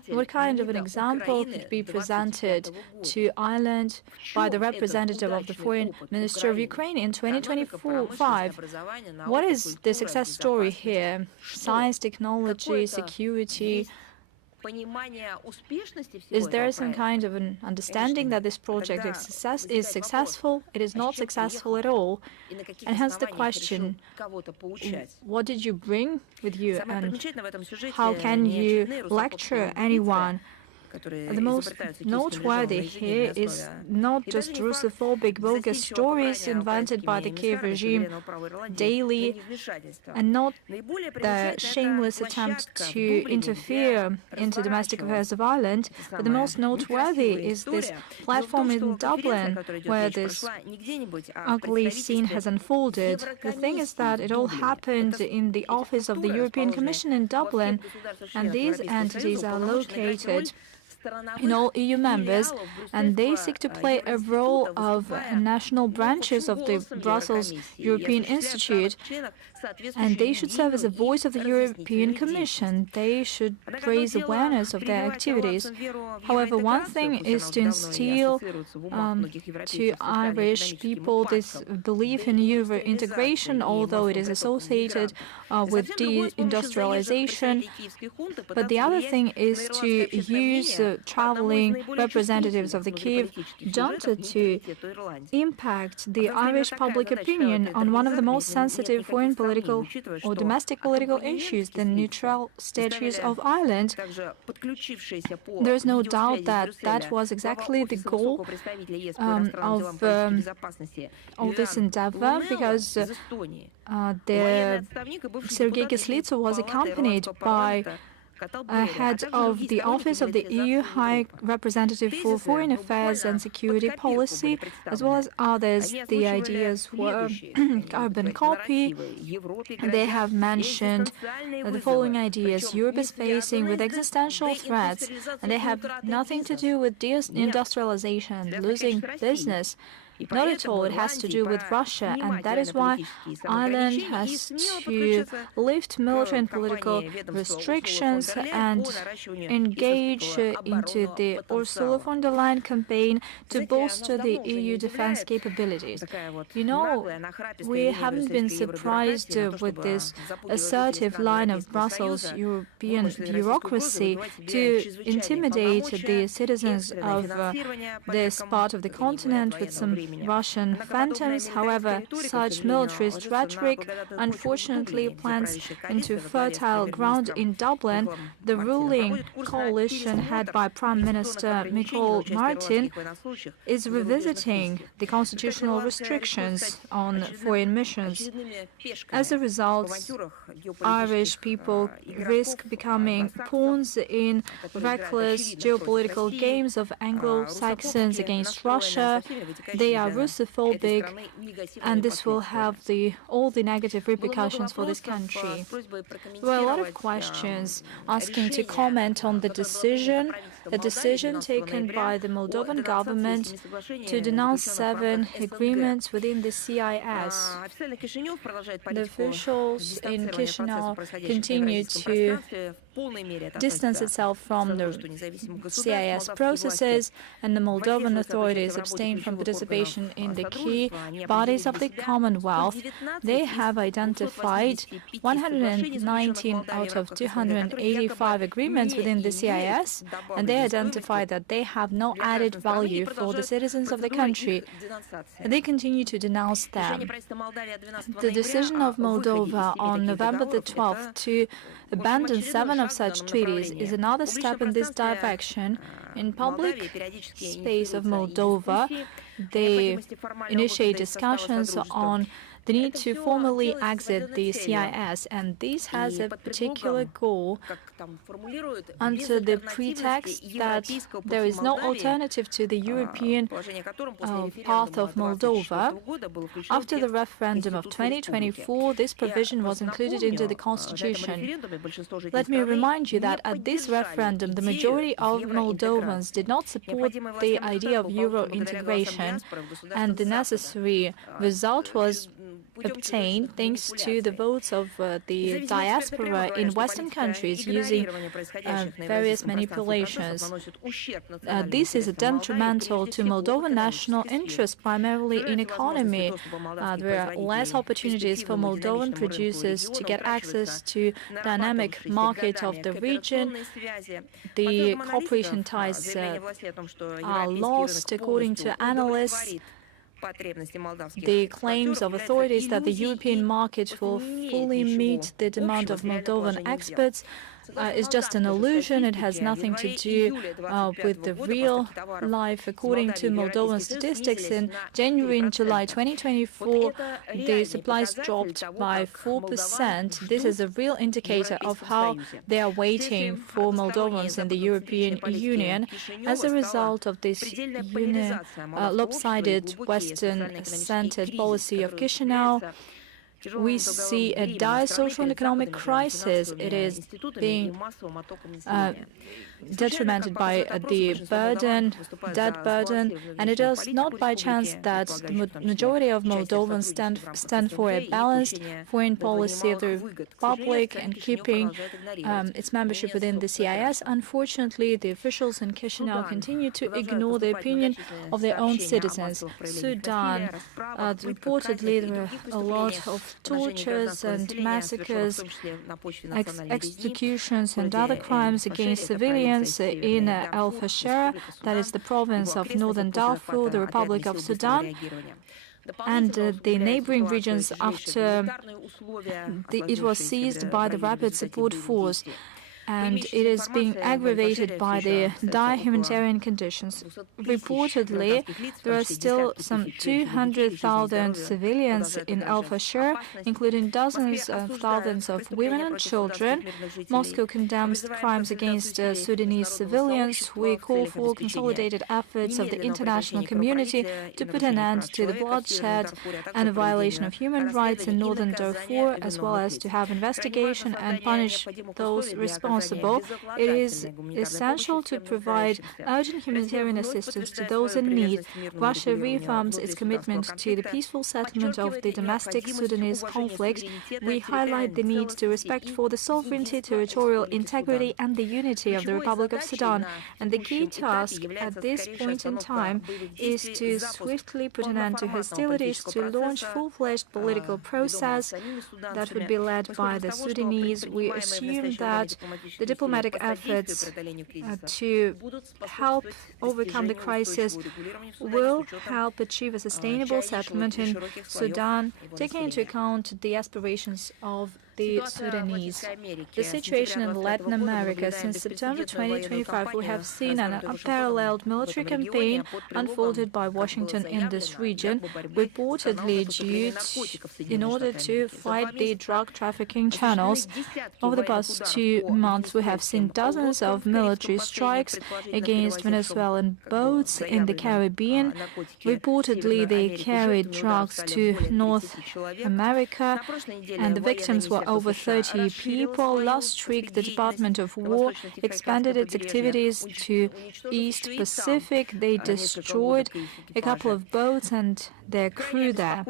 What kind of an example could be presented to Ireland by the representative of the Foreign Minister of Ukraine in 2025? What is the success story here? Science, technology, security. Is there some kind of an understanding that this project is successful? It is not successful at all. And hence the question, what did you bring with you, and how can you lecture anyone? The most noteworthy here is not just Russophobic bogus stories invented by the Kyiv regime daily, and not the shameless attempt to interfere into domestic affairs of Ireland, but the most noteworthy is this platform in Dublin where this ugly scene has unfolded. The thing is that it all happened in the office of the European Commission in Dublin, and these entities are located in all EU members, and they seek to play a role of national branches of the Brussels European Institute, and they should serve as a voice of the European Commission. They should raise awareness of their activities. However, one thing is to instill to Irish people this belief in Euro integration, although it is associated with deindustrialization. But the other thing is to use traveling representatives of the Kyiv junta to impact the Irish public opinion on one of the most sensitive foreign political or domestic political issues, the neutral status of Ireland. There is no doubt that that was exactly the goal of this endeavor, because Sergei Kyslytsya was accompanied by head of the Office of the EU High Representative for Foreign Affairs and Security Policy, as well as others. The ideas were carbon copy. They have mentioned the following ideas. Europe is facing with existential threats, and they have nothing to do with deindustrialization and losing business. Not at all. It has to do with Russia, and that is why Ireland has to lift military and political restrictions and engage into the Ursula von der Leyen campaign to bolster the EU defense capabilities. You know, we haven't been surprised with this assertive line of Brussels European bureaucracy to intimidate the citizens of this part of the continent with some Russian phantoms. However, such militarist rhetoric unfortunately plants into fertile ground in Dublin. The ruling coalition head by Prime Minister Michael Martin is revisiting the constitutional restrictions on foreign missions. As a result, Irish people risk becoming pawns in reckless geopolitical games of Anglo-Saxons against Russia. They are Russophobic, and this will have all the negative repercussions for this country. There were a lot of questions asking to comment on the decision taken by the Moldovan government to denounce 7 agreements within the CIS. The officials in Chisinau continue to distance itself from the CIS processes, and the Moldovan authorities abstain from participation in the key bodies of the Commonwealth. They have identified 119 out of 285 agreements within the CIS, and they identified that they have no added value for the citizens of the country. They continue to denounce them. The decision of Moldova on November the 12th to abandon 7 of such treaties is another step in this direction. In public space of Moldova, they initiate discussions on the need to formally exit the CIS, and this has a particular goal under the pretext that there is no alternative to the European path of Moldova. After the referendum of 2024, this provision was included into the constitution. Let me remind you that at this referendum, the majority of Moldovans did not support the idea of Euro integration, and the necessary result was obtained thanks to the votes of the diaspora in Western countries using various manipulations. This is detrimental to Moldovan national interests, primarily in economy. There are less opportunities for Moldovan producers to get access to dynamic market of the region. The cooperation ties are lost, according to analysts. The claims of authorities that the European market will fully meet the demand of Moldovan experts is just an illusion. It has nothing to do with the real life. According to Moldovan statistics, in January and July 2024, the supplies dropped by 4%. This is a real indicator of how they are waiting for Moldovans in the European Union. As a result of this lopsided Western-centered policy of Chisinau, we see a dire social and economic crisis. It is being detrimented by the debt burden, and it is not by chance that the majority of Moldovans stand for a balanced foreign policy of the Republic and keeping its membership within the CIS. Unfortunately, the officials in Chisinau continue to ignore the opinion of their own citizens. Sudan, reportedly, there are a lot of tortures and massacres, executions and other crimes against civilians in El Fasher, that is the province of Northern Darfur, the Republic of Sudan, and the neighboring regions after it was seized by the Rapid Support Force. and it is being aggravated by the dire humanitarian conditions. Reportedly, there are still some 200,000 civilians in al-Fashir, including dozens of thousands of women and children. Moscow condemns the crimes against Sudanese civilians. We call for consolidated efforts of the international community to put an end to the bloodshed and a violation of human rights in northern Darfur, as well as to have investigation and punish those responsible. It is essential to provide urgent humanitarian assistance to those in need. Russia reaffirms its commitment to the peaceful settlement of the domestic Sudanese conflict. We highlight the need to respect for the sovereignty, territorial integrity, and the unity of the Republic of Sudan. And the key task at this point in time is to swiftly put an end to hostilities, to launch full-fledged political process that would be led by the Sudanese. We assume that the diplomatic efforts to help overcome the crisis will help achieve a sustainable settlement in Sudan, taking into account the aspirations of the Sudanese. The situation in Latin America. Since September 2025, we have seen an unparalleled military campaign unfolded by Washington in this region, reportedly in order to fight the drug trafficking channels. Over the past 2 months, we have seen dozens of military strikes against Venezuelan boats in the Caribbean. Reportedly, they carried drugs to North America, and the victims were over 30 people. Last week, the Department of War expanded its activities to East Pacific. They destroyed a couple of boats and their crew there.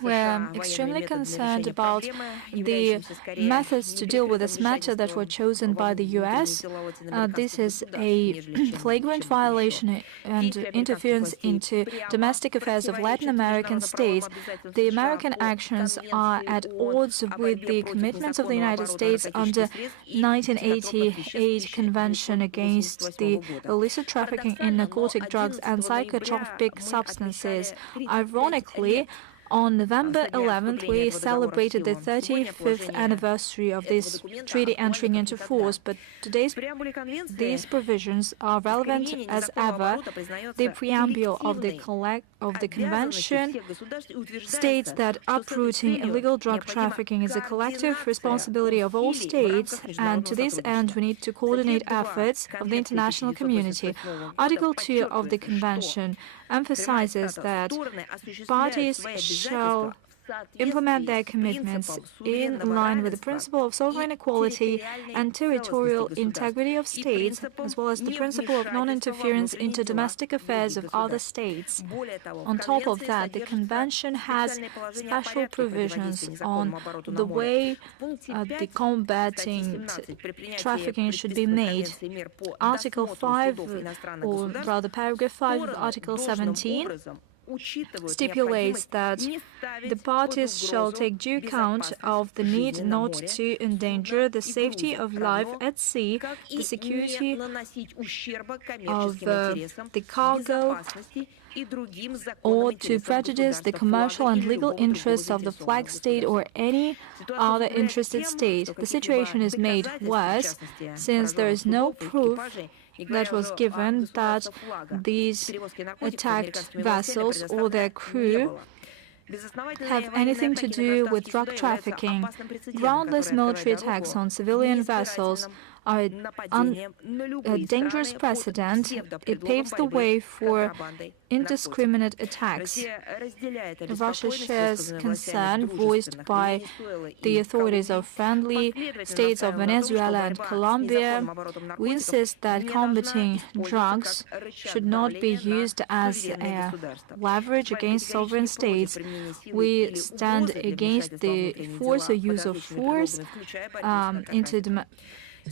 We're extremely concerned about the methods to deal with this matter that were chosen by the U.S. This is a flagrant violation and interference into domestic affairs of Latin American states. The American actions are at odds with the commitments of the United States under 1988 Convention against the illicit trafficking in narcotic drugs and psychotropic substances. Ironically, on November 11th, we celebrated the 35th anniversary of this treaty entering into force, but these provisions are relevant as ever. The preamble of the convention states that uprooting illegal drug trafficking is a collective responsibility of all states, and to this end, we need to coordinate efforts of the international community. Article 2 of the convention emphasizes that parties shall implement their commitments in line with the principle of sovereign equality and territorial integrity of states, as well as the principle of non-interference into domestic affairs of other states. On top of that, the Convention has special provisions on the way the combating trafficking should be made. Article 5, or rather paragraph 5 of Article 17, stipulates that the parties shall take due account of the need not to endanger the safety of life at sea, the security of the cargo, or to prejudice the commercial and legal interests of the flag state or any other interested state. The situation is made worse since there is no proof that was given that these attacked vessels or their crew have anything to do with drug trafficking. Groundless military attacks on civilian vessels are a dangerous precedent. It paves the way for indiscriminate attacks. Russia shares concern voiced by the authorities of friendly states of Venezuela and Colombia. We insist that combating drugs should not be used as a leverage against sovereign states. We stand against the force or use of force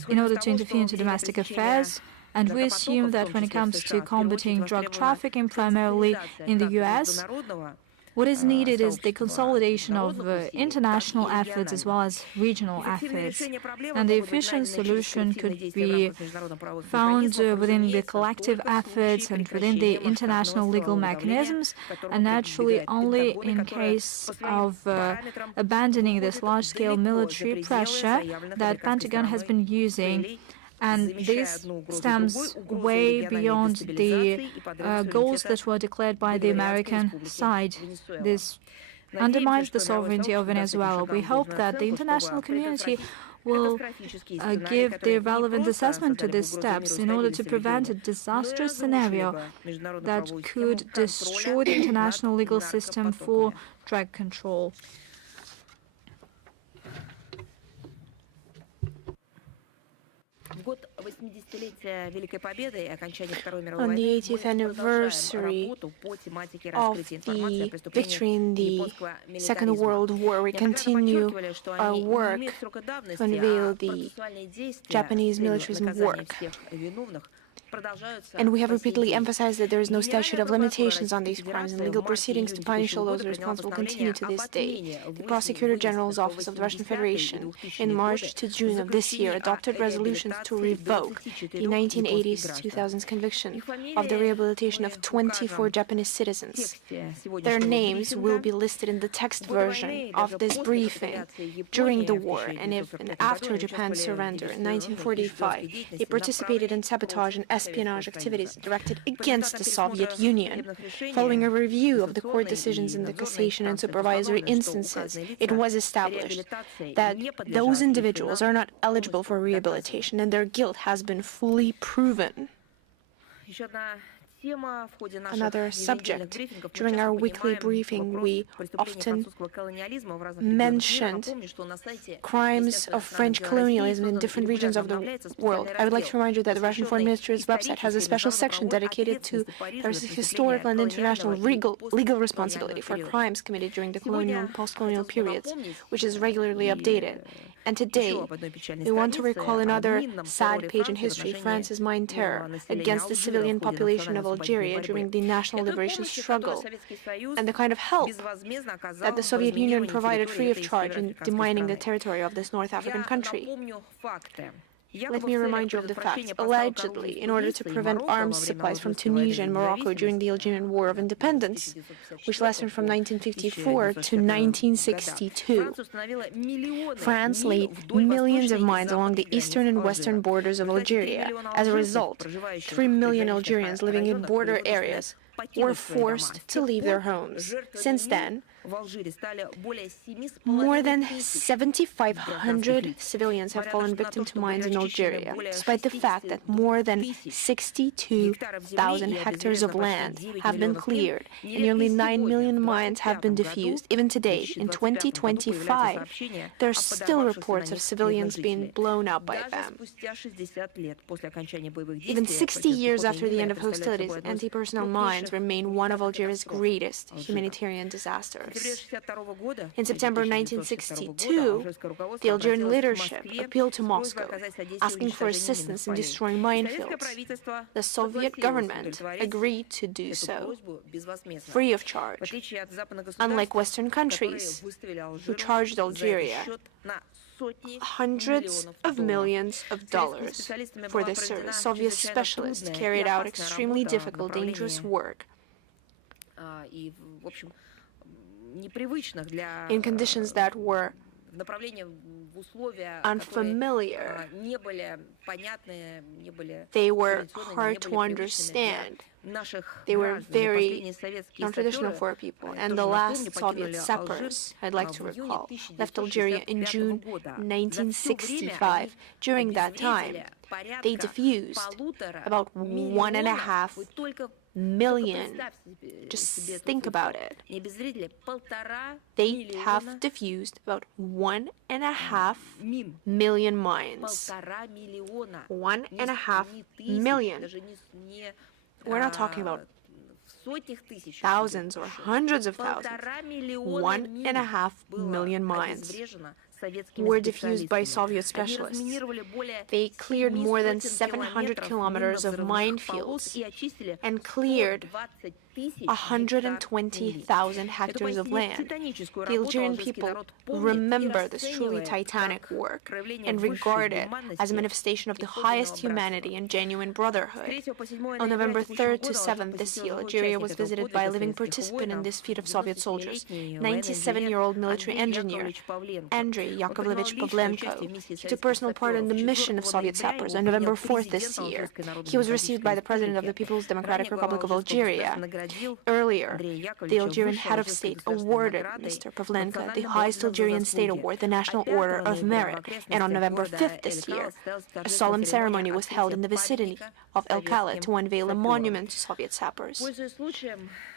in order to interfere into domestic affairs, and we assume that when it comes to combating drug trafficking, primarily in the U.S., What is needed is the consolidation of international efforts as well as regional efforts. And the efficient solution could be found within the collective efforts and within the international legal mechanisms, and naturally only in case of abandoning this large-scale military pressure that Pentagon has been using. And this stems way beyond the goals that were declared by the American side. This undermines the sovereignty of Venezuela. We hope that the international community will give the relevant assessment to these steps in order to prevent a disastrous scenario that could destroy the international legal system for drug control. On the 80th anniversary of the victory in the Second World War, we continue our work to unveil the Japanese militarism work. And we have repeatedly emphasized that there is no statute of limitations on these crimes, and legal proceedings to punish all those responsible continue to this day. The Prosecutor General's Office of the Russian Federation, in March to June of this year, adopted resolutions to revoke the 1980s-2000s conviction of the rehabilitation of 24 Japanese citizens. Their names will be listed in the text version of this briefing. During the war and after Japan's surrender in 1945, they participated in sabotage and espionage activities directed against the Soviet Union. Following a review of the court decisions in the cassation and supervisory instances, it was established that those individuals are not eligible for rehabilitation and their guilt has been fully proven. Another subject. During our weekly briefing, we often mentioned crimes of French colonialism in different regions of the world. I would like to remind you that the Russian Foreign Minister's website has a special section dedicated to their historical and international legal responsibility for crimes committed during the colonial and post-colonial periods, which is regularly updated. And today, we want to recall another sad page in history, France's mine terror against the civilian population of Algeria during the national liberation struggle, and the kind of help that the Soviet Union provided free of charge in demining the territory of this North African country. Let me remind you of the facts. Allegedly, in order to prevent arms supplies from Tunisia and Morocco during the Algerian War of Independence, which lasted from 1954 to 1962, France laid millions of mines along the eastern and western borders of Algeria. As a result, 3 million Algerians living in border areas were forced to leave their homes. Since then, more than 7,500 civilians have fallen victim to mines in Algeria, despite the fact that more than 62,000 hectares of land have been cleared and nearly 9 million mines have been defused. Even today, in 2025, there are still reports of civilians being blown up by them. Even 60 years after the end of hostilities, anti-personnel mines remain one of Algeria's greatest humanitarian disasters. In September 1962, the Algerian leadership appealed to Moscow, asking for assistance in destroying minefields. The Soviet government agreed to do so, free of charge, unlike Western countries, who charged Algeria hundreds of millions of dollars for this service. Soviet specialists carried out extremely difficult, dangerous work in conditions that were unfamiliar. They were hard to understand. They were very non-traditional for our people. And the last Soviet sappers, I'd like to recall, left Algeria in June 1965. During that time, they defused about 1.5 million. Just think about it. They have diffused about 1.5 million mines. 1.5 million. We're not talking about thousands or hundreds of thousands. 1.5 million mines were diffused by Soviet specialists. They cleared more than 700 kilometers of minefields and cleared 120,000 hectares of land. The Algerian people remember this truly titanic work and regard it as a manifestation of the highest humanity and genuine brotherhood. On November 3rd to 7th this year, Algeria was visited by a living participant in this feat of Soviet soldiers, 97-year-old military engineer Andrei Yakovlevich Pavlenko. He took personal part in the mission of Soviet sappers on November 4th this year. He was received by the President of the People's Democratic Republic of Algeria. Earlier, the Algerian head of state awarded Mr. Pavlenko the highest Algerian state award, the National Order of Merit, and on November 5th this year, a solemn ceremony was held in the vicinity of El Khaled to unveil a monument to Soviet sappers.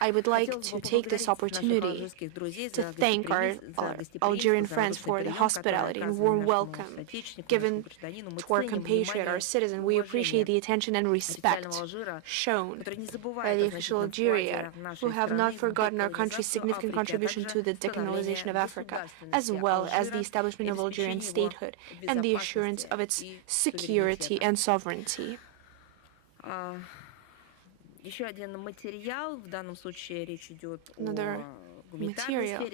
I would like to take this opportunity to thank our Algerian friends for the hospitality and warm welcome given to our compatriot, our citizen. We appreciate the attention and respect shown by the official Algeria, who have not forgotten our country's significant contribution to the decolonization of Africa, as well as the establishment of Algerian statehood and the assurance of its security and sovereignty. Another material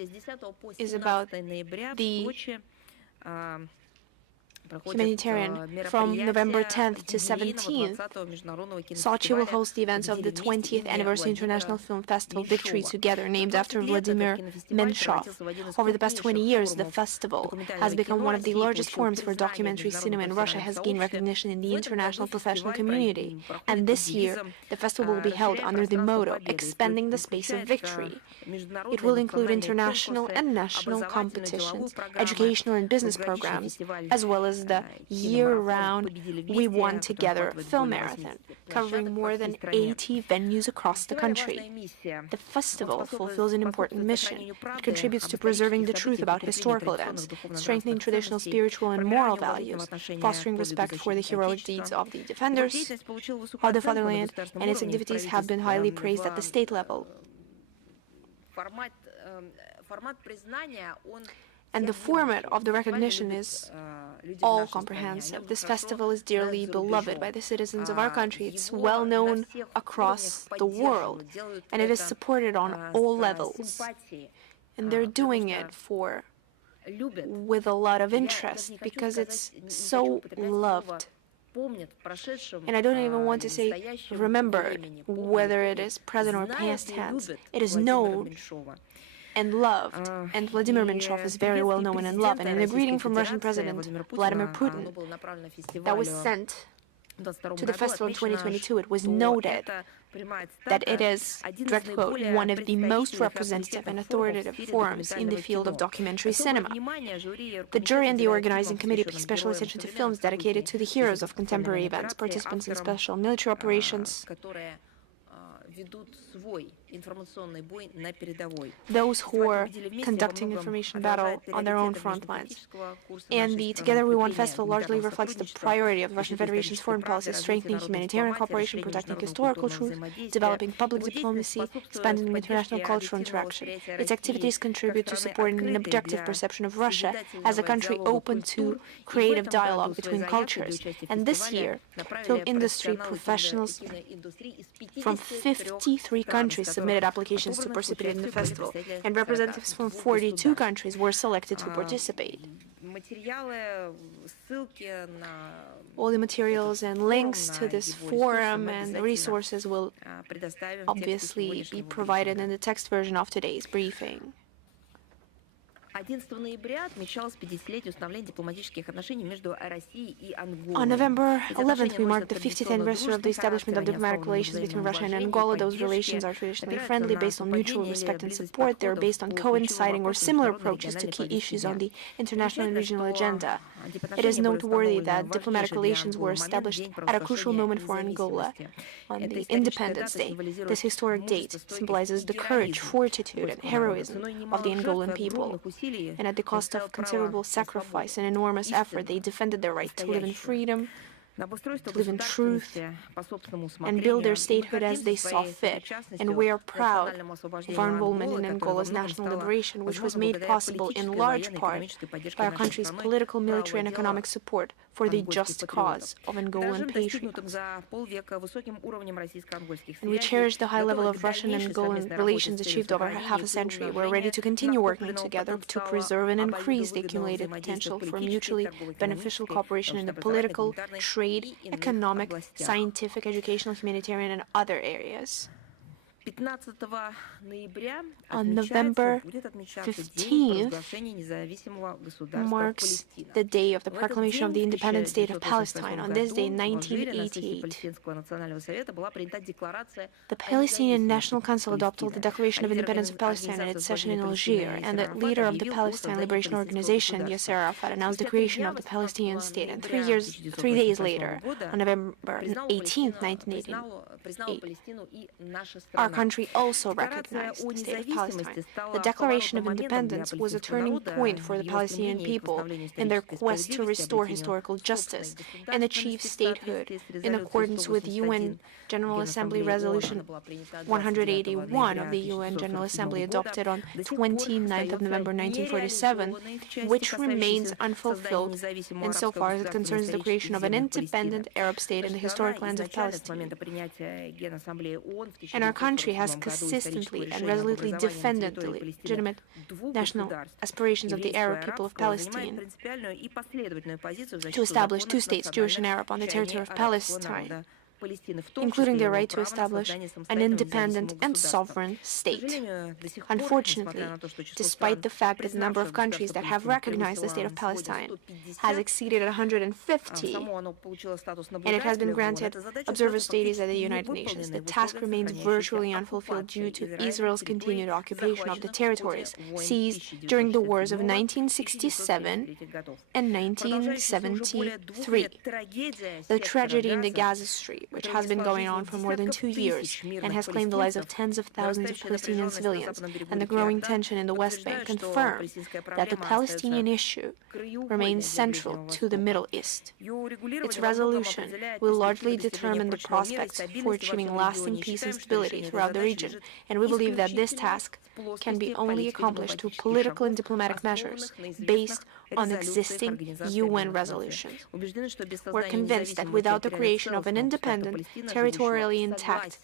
is about the Humanitarian. From November 10th to 17th, Sochi will host the events of the 20th Anniversary International Film Festival Victory Together, named after Vladimir Menshov. Over the past 20 years, the festival has become one of the largest forums for documentary cinema in Russia, has gained recognition in the international professional community. And this year, the festival will be held under the motto, Expanding the Space of Victory. It will include international and national competitions, educational and business programs, as well as the year-round We Won Together film marathon, covering more than 80 venues across the country. The festival fulfills an important mission. It contributes to preserving the truth about historical events, strengthening traditional spiritual and moral values, fostering respect for the heroic deeds of the defenders of the fatherland, and its activities have been highly praised at the state level. And the format of the recognition is all-comprehensive. This festival is dearly beloved by the citizens of our country. It's well known across the world, and it is supported on all levels. And they're doing it with a lot of interest because it's so loved. And I don't even want to say remembered, whether it is present or past tense. It is known and loved, and Vladimir Menshov is very well known and loved. And in a greeting from Russian President Vladimir Putin that was sent to the festival in 2022, it was noted that it is, direct quote, one of the most representative and authoritative forums in the field of documentary cinema. The jury and the organizing committee pay special attention to films dedicated to the heroes of contemporary events, participants in special military operations, those who are conducting information battle on their own front lines. And the Together We Won Festival largely reflects the priority of the Russian Federation's foreign policy, strengthening humanitarian cooperation, protecting historical truth, developing public diplomacy, expanding international cultural interaction. Its activities contribute to supporting an objective perception of Russia as a country open to creative dialogue between cultures. And this year, film industry professionals from 53 countries submitted applications to participate in the festival, and representatives from 42 countries were selected to participate. All the materials and links to this forum and the resources will obviously be provided in the text version of today's briefing. On November 11th, we marked the 50th anniversary of the establishment of diplomatic relations between Russia and Angola. Those relations are traditionally friendly, based on mutual respect and support. They are based on coinciding or similar approaches to key issues on the international and regional agenda. It is noteworthy that diplomatic relations were established at a crucial moment for Angola, on the Independence Day. This historic date symbolizes the courage, fortitude, and heroism of the Angolan people. And at the cost of considerable sacrifice and enormous effort, they defended their right to live in freedom, to live in truth and build their statehood as they saw fit. And we are proud of our involvement in Angola's national liberation, which was made possible in large part by our country's political, military, and economic support for the just cause of Angolan patriots. And we cherish the high level of Russian and Angolan relations achieved over half a century. We're ready to continue working together to preserve and increase the accumulated potential for mutually beneficial cooperation in the political, trade, economic, scientific, educational, humanitarian, and other areas. On November 15th marks the day of the proclamation of the independent state of Palestine. On this day, in 1988, the Palestinian National Council adopted the Declaration of Independence of Palestine at its session in Algiers, and the leader of the Palestine Liberation Organization, Yasser Arafat, announced the creation of the Palestinian state. And 3 days later, on November 18th, 1988, our country also recognized the state of Palestine. The Declaration of Independence was a turning point for the Palestinian people in their quest to restore historical justice and achieve statehood in accordance with UN General Assembly Resolution 181 of the UN General Assembly adopted on 29th of November 1947, which remains unfulfilled insofar as it concerns the creation of an independent Arab state in the historic lands of Palestine. And our country has consistently and resolutely defended the legitimate national aspirations of the Arab people of Palestine to establish two states, Jewish and Arab, on the territory of Palestine, including the right to establish an independent and sovereign state. Unfortunately, despite the fact that the number of countries that have recognized the state of Palestine has exceeded 150, and it has been granted observer status at the United Nations, the task remains virtually unfulfilled due to Israel's continued occupation of the territories seized during the wars of 1967 and 1973. The tragedy in the Gaza Strip, which has been going on for more than 2 years and has claimed the lives of tens of thousands of Palestinian civilians, and the growing tension in the West Bank confirm that the Palestinian issue remains central to the Middle East. Its resolution will largely determine the prospects for achieving lasting peace and stability throughout the region, and we believe that this task can be only accomplished through political and diplomatic measures based on existing UN resolutions. We're convinced that without the creation of an independent, territorially intact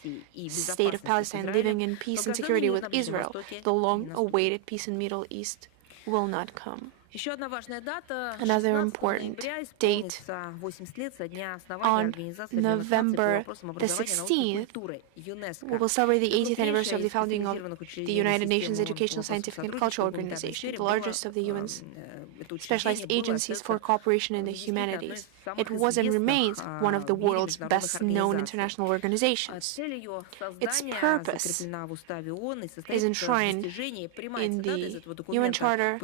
state of Palestine living in peace and security with Israel, the long-awaited peace in the Middle East will not come. Another important date, on November the 16th, we will celebrate the 80th anniversary of the founding of the United Nations Educational, Scientific, and Cultural Organization, the largest of the UN's specialized agencies for cooperation in the humanities. It was and remains one of the world's best-known international organizations. Its purpose is enshrined in the UN Charter,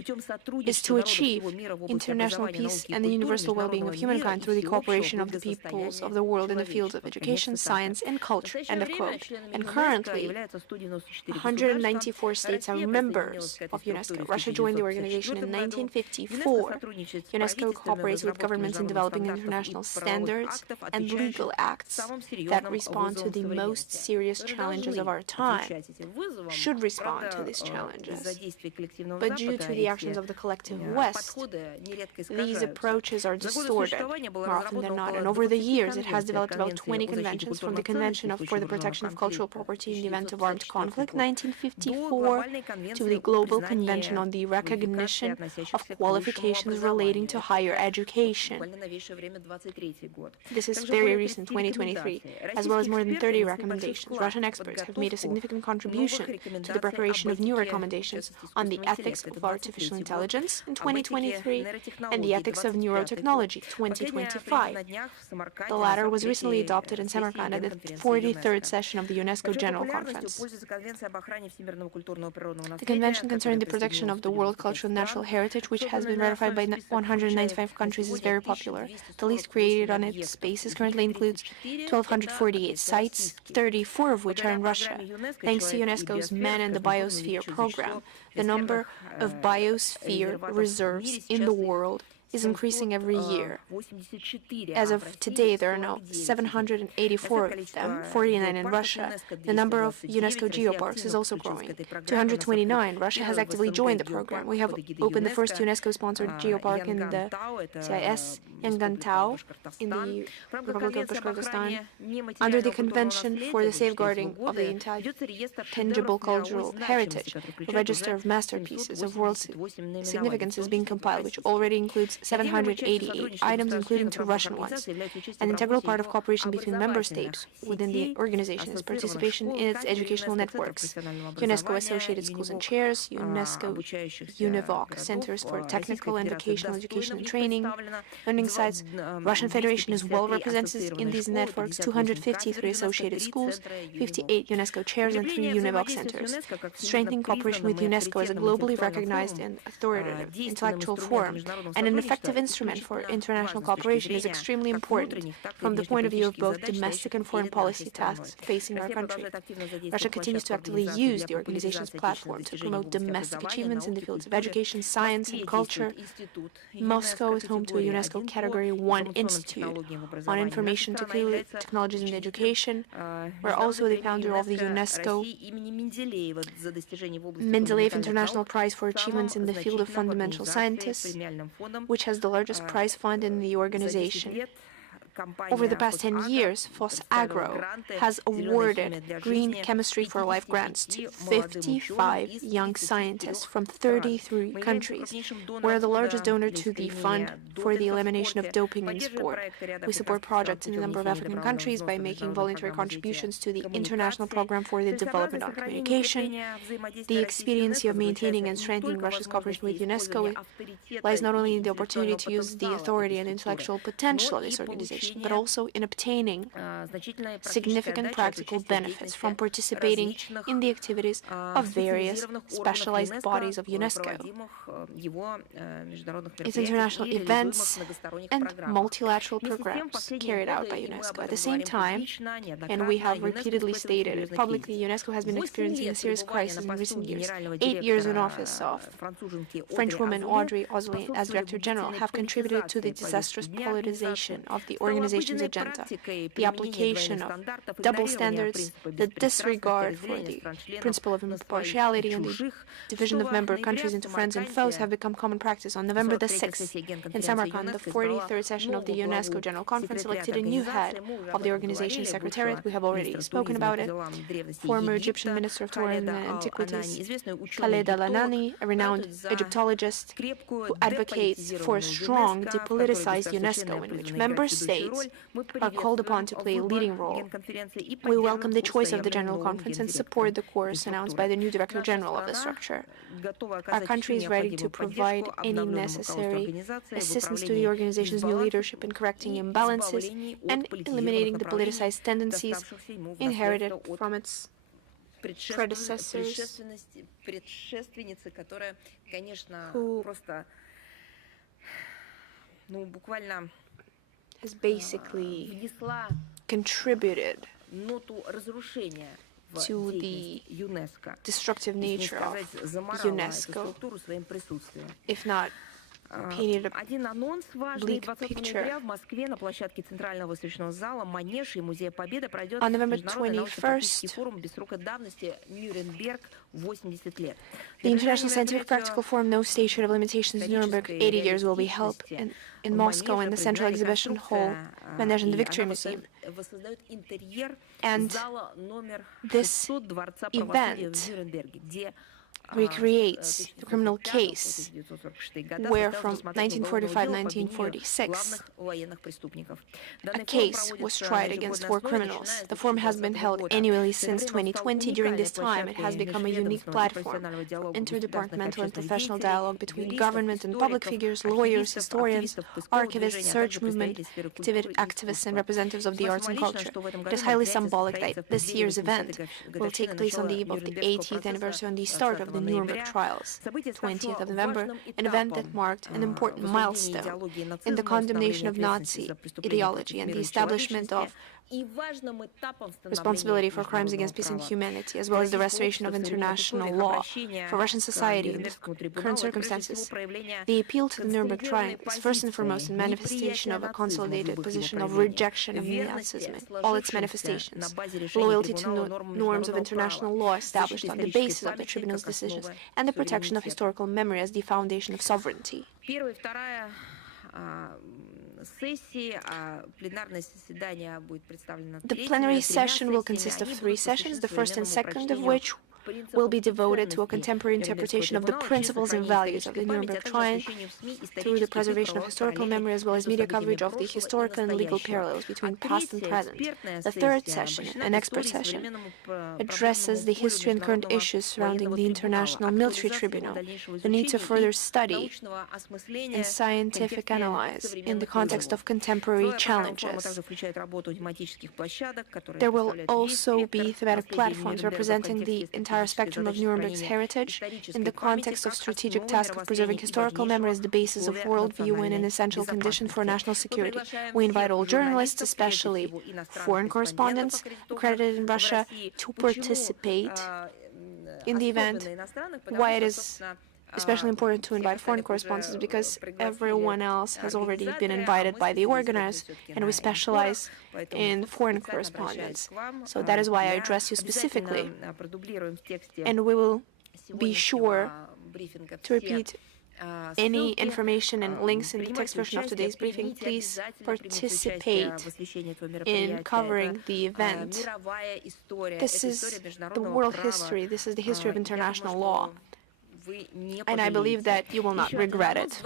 is to achieve international peace and the universal well-being of humankind through the cooperation of the peoples of the world in the fields of education, science, and culture, end of quote. And currently, 194 states are members of UNESCO. Russia joined the organization in 1954. UNESCO cooperates with governments in developing international standards and legal acts that respond to the most serious challenges of our time, should respond to these challenges. But due to the actions of the collective West, these approaches are distorted more often than not, and over the years it has developed about 20 conventions, from the Convention for the Protection of Cultural Property in the Event of Armed Conflict, 1954, to the Global Convention on the Recognition of Qualifications Relating to Higher Education. This is very recent, 2023, as well as more than 30 recommendations. Russian experts have made a significant contribution to the preparation of new recommendations on the ethics of artificial intelligence in 2023 and the ethics of neurotechnology 2025. The latter was recently adopted in Samarkand at the 43rd session of the UNESCO General Conference. The Convention concerning the protection of the world cultural and natural heritage, which has been ratified by 195 countries, is very popular. The list created on its basis currently includes 1,248 sites, 34 of which are in Russia. Thanks to UNESCO's Man and the Biosphere program, the number of biosphere reserves in the world is increasing every year. As of today, there are now 784 of them, 49 in Russia. The number of UNESCO geoparks is also growing. 229, Russia has actively joined the program. We have opened the first UNESCO-sponsored geopark in the CIS, Yangantau, in the Republic of Bashkortostan, under the Convention for the Safeguarding of the Intangible Cultural Heritage. A register of masterpieces of world significance is being compiled, which already includes 788 items, including 2 Russian ones. An integral part of cooperation between member states within the organization is participation in its educational networks. UNESCO Associated Schools and Chairs, UNESCO UNIVOC Centers for Technical and Vocational Education and Training, learning sites. Russian Federation is well represented in these networks, 253 associated schools, 58 UNESCO chairs, and 3 UNIVOC centers. Strengthening cooperation with UNESCO as a globally recognized and authoritative intellectual forum and an effective instrument for international cooperation is extremely important from the point of view of both domestic and foreign policy tasks facing our country. Russia continues to actively use the organization's platform to promote domestic achievements in the fields of education, science, and culture. Moscow is home to a UNESCO Category 1 institute on information technologies and education. We're also the founder of the UNESCO Mendeleev International Prize for Achievements in the Field of Fundamental Scientists, which has the largest prize fund in the organization. Over the past 10 years, FOSAGRO has awarded Green Chemistry for Life grants to 55 young scientists from 33 countries. We're the largest donor to the Fund for the Elimination of Doping in Sport. We support projects in a number of African countries by making voluntary contributions to the International Program for the Development of Communication. The expediency of maintaining and strengthening Russia's cooperation with UNESCO lies not only in the opportunity to use the authority and intellectual potential of this organization, but also in obtaining significant practical benefits from participating in the activities of various specialized bodies of UNESCO, its international events and multilateral programs carried out by UNESCO. At the same time, and we have repeatedly stated it publicly, UNESCO has been experiencing a serious crisis in recent years. 8 years in office of Frenchwoman Audrey Azoulay as Director General have contributed to the disastrous politicization of the organization's agenda, the application of double standards, the disregard for the principle of impartiality, and the division of member countries into friends and foes have become common practice. On November the 6th, in Samarkand, the 43rd session of the UNESCO General Conference elected a new head of the organization's secretariat. We have already spoken about it. Former Egyptian Minister of Tourism and Antiquities, Khaled Al-Anani, a renowned Egyptologist who advocates for a strong, depoliticized UNESCO in which member states are called upon to play a leading role. We welcome the choice of the General Conference and support the course announced by the new Director General of the structure. Our country is ready to provide any necessary assistance to the organization's new leadership in correcting imbalances and eliminating the politicized tendencies inherited from its predecessors, who has basically contributed to the destructive nature of UNESCO, if not painted a bleak picture. On November 21st, the International Scientific Practical Forum No Statute of Limitations Nuremberg 80 years will be held in Moscow in the Central Exhibition Hall, managed in the Victory Museum. And this event recreates the criminal case where from 1945-1946 a case was tried against war criminals. The forum has been held annually since 2020. During this time, it has become a unique platform for interdepartmental and professional dialogue between government and public figures, lawyers, historians, archivists, search movement activists, and representatives of the arts and culture. It is highly symbolic that this year's event will take place on the eve of the 80th anniversary on the start of the Nuremberg trials, 20th of November, an event that marked an important milestone in the condemnation of Nazi ideology and the establishment of responsibility for crimes against peace and humanity, as well as the restoration of international law for Russian society in the current circumstances. The appeal to the Nuremberg Triangle is first and foremost a manifestation of a consolidated position of rejection of Nazism in all its manifestations, loyalty to norms of international law established on the basis of the Tribunal's decisions, and the protection of historical memory as the foundation of sovereignty. The plenary session will consist of 3 sessions, the first and second of which will be devoted to a contemporary interpretation of the principles and values of the Nuremberg Triangle through the preservation of historical memory as well as media coverage of the historical and legal parallels between past and present. The third session, an expert session, addresses the history and current issues surrounding the International Military Tribunal, the need to further study and scientific analyze in the context of contemporary challenges. There will also be thematic platforms representing the entire spectrum of Nuremberg's heritage in the context of strategic task of preserving historical memory as the basis of worldview and an essential condition for national security. We invite all journalists, especially foreign correspondents accredited in Russia, to participate in the event. Why it is especially important to invite foreign correspondents is because everyone else has already been invited by the organizers, and we specialize in foreign correspondence. So that is why I address you specifically. And we will be sure to repeat any information and links in the text version of today's briefing. Please participate in covering the event. This is the world history. This is the history of international law. And I believe that you will not regret it.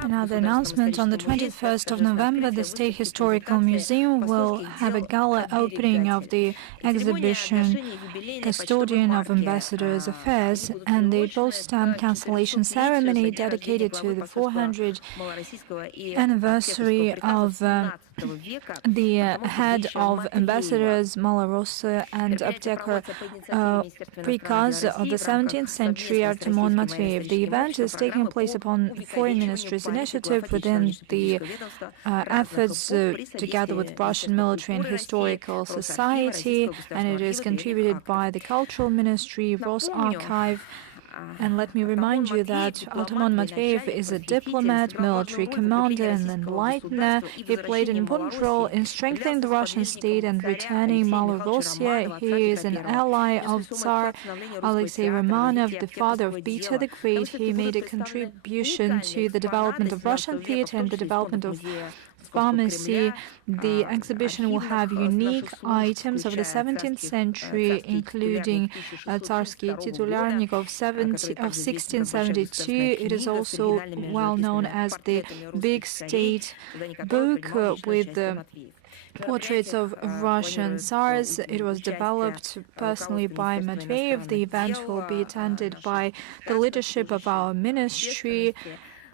Another announcement: on the 21st of November, the State Historical Museum will have a gala opening of the exhibition Custodian of Ambassadors' Affairs and the post-stamp cancellation ceremony dedicated to the 400th anniversary of the head of ambassadors Malorossa and apteker Prikaz of the 17th century Artemon Matveyev. The event is taking place upon Foreign Ministry's initiative within the efforts together with Russian Military and Historical Society, and it is contributed by the Cultural Ministry, Rosarchive. And let me remind you that Artemon Matveyev is a diplomat, military commander, and enlightener. He played an important role in strengthening the Russian state and returning Malorossia. He is an ally of Tsar Alexei Romanov, the father of Peter the Great. He made a contribution to the development of Russian theater and the development of pharmacy. The exhibition will have unique items of the 17th century, including Tsarsky Titularnik of 1672. It is also well known as the Big State book with the portraits of Russian Tsars. It was developed personally by Matveyev. The event will be attended by the leadership of our ministry,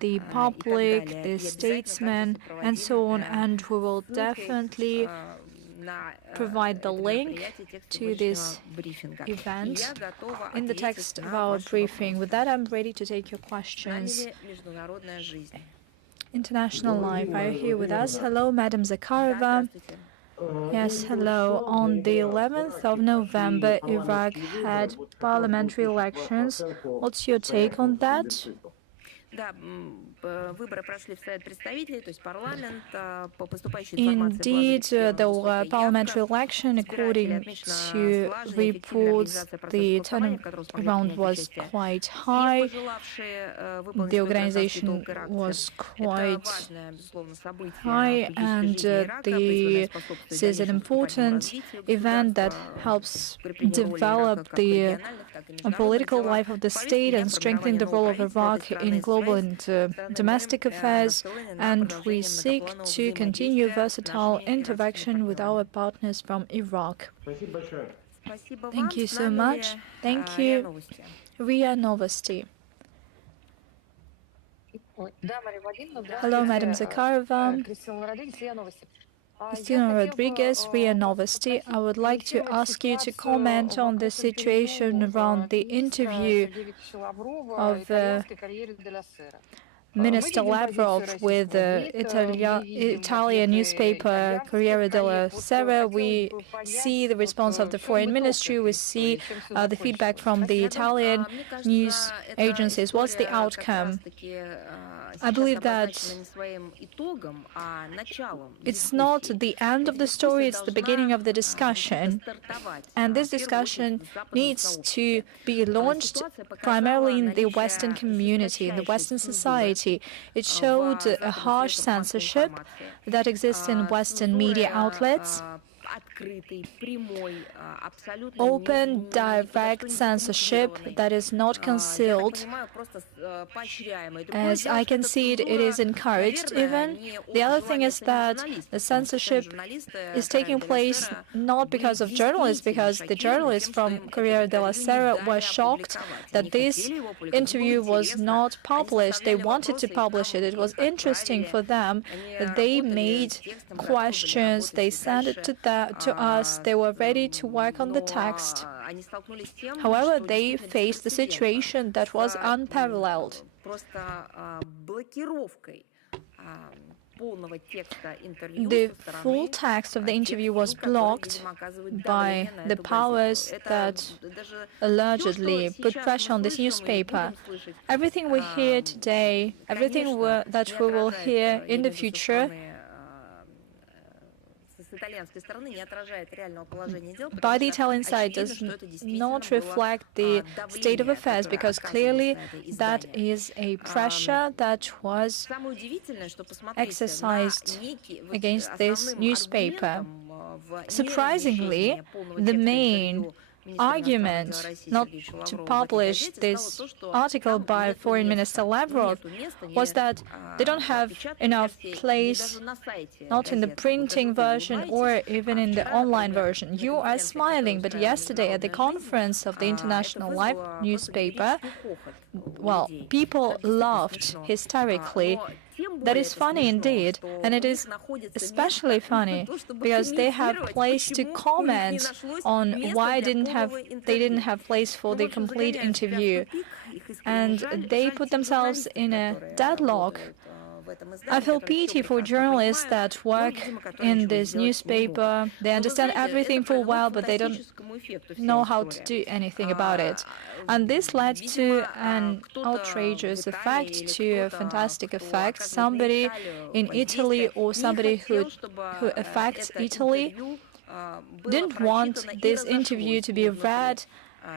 the public, the statesmen, and so on, and we will definitely provide the link to this event in the text of our briefing. With that, I'm ready to take your questions. International Life, are you here with us? Hello, Madam Zakharova. Yes, hello. On the 11th of November, Iraq had parliamentary elections. What's your take on that? Indeed, there were parliamentary elections. According to reports, the turnaround was quite high. The organization was quite high, and this is an important event that helps develop the political life of the state and strengthen the role of Iraq in global and domestic affairs, and we seek to continue versatile interaction with our partners from Iraq. Thank you so much. Thank you. RIA Novosti. Hello, Madam Zakharova. Christina Rodriguez, RIA Novosti. I would like to ask you to comment on the situation around the interview of Minister Lavrov with the Italian newspaper Corriere della Sera. We see the response of the foreign ministry. We see the feedback from the Italian news agencies. What's the outcome? I believe that it's not the end of the story, it's the beginning of the discussion. And this discussion needs to be launched primarily in the Western community, in the Western society. It showed a harsh censorship that exists in Western media outlets. Open, direct censorship that is not concealed. As I can see it, it is encouraged even. The other thing is that the censorship is taking place not because of journalists, because the journalists from Corriere della Sera were shocked that this interview was not published. They wanted to publish it. It was interesting for them. They made questions. They sent it to us. They were ready to work on the text. However, they faced a situation that was unparalleled. The full text of the interview was blocked by the powers that allegedly put pressure on this newspaper. Everything we hear today, everything that we will hear in the future, by the Italian side does not reflect the state of affairs, because clearly that is a pressure that was exercised against this newspaper. Surprisingly, the main argument not to publish this article by Foreign Minister Lavrov was that they don't have enough place, not in the printing version or even in the online version. You are smiling, but yesterday at the conference of the International Live newspaper, well, people laughed hysterically. That is funny indeed, and it is especially funny because they have place to comment on why they didn't have place for the complete interview, and they put themselves in a deadlock. I feel pity for journalists that work in this newspaper. They understand everything for a while, but they don't know how to do anything about it. And this led to an outrageous effect, to a fantastic effect. Somebody in Italy or somebody who affects Italy didn't want this interview to be read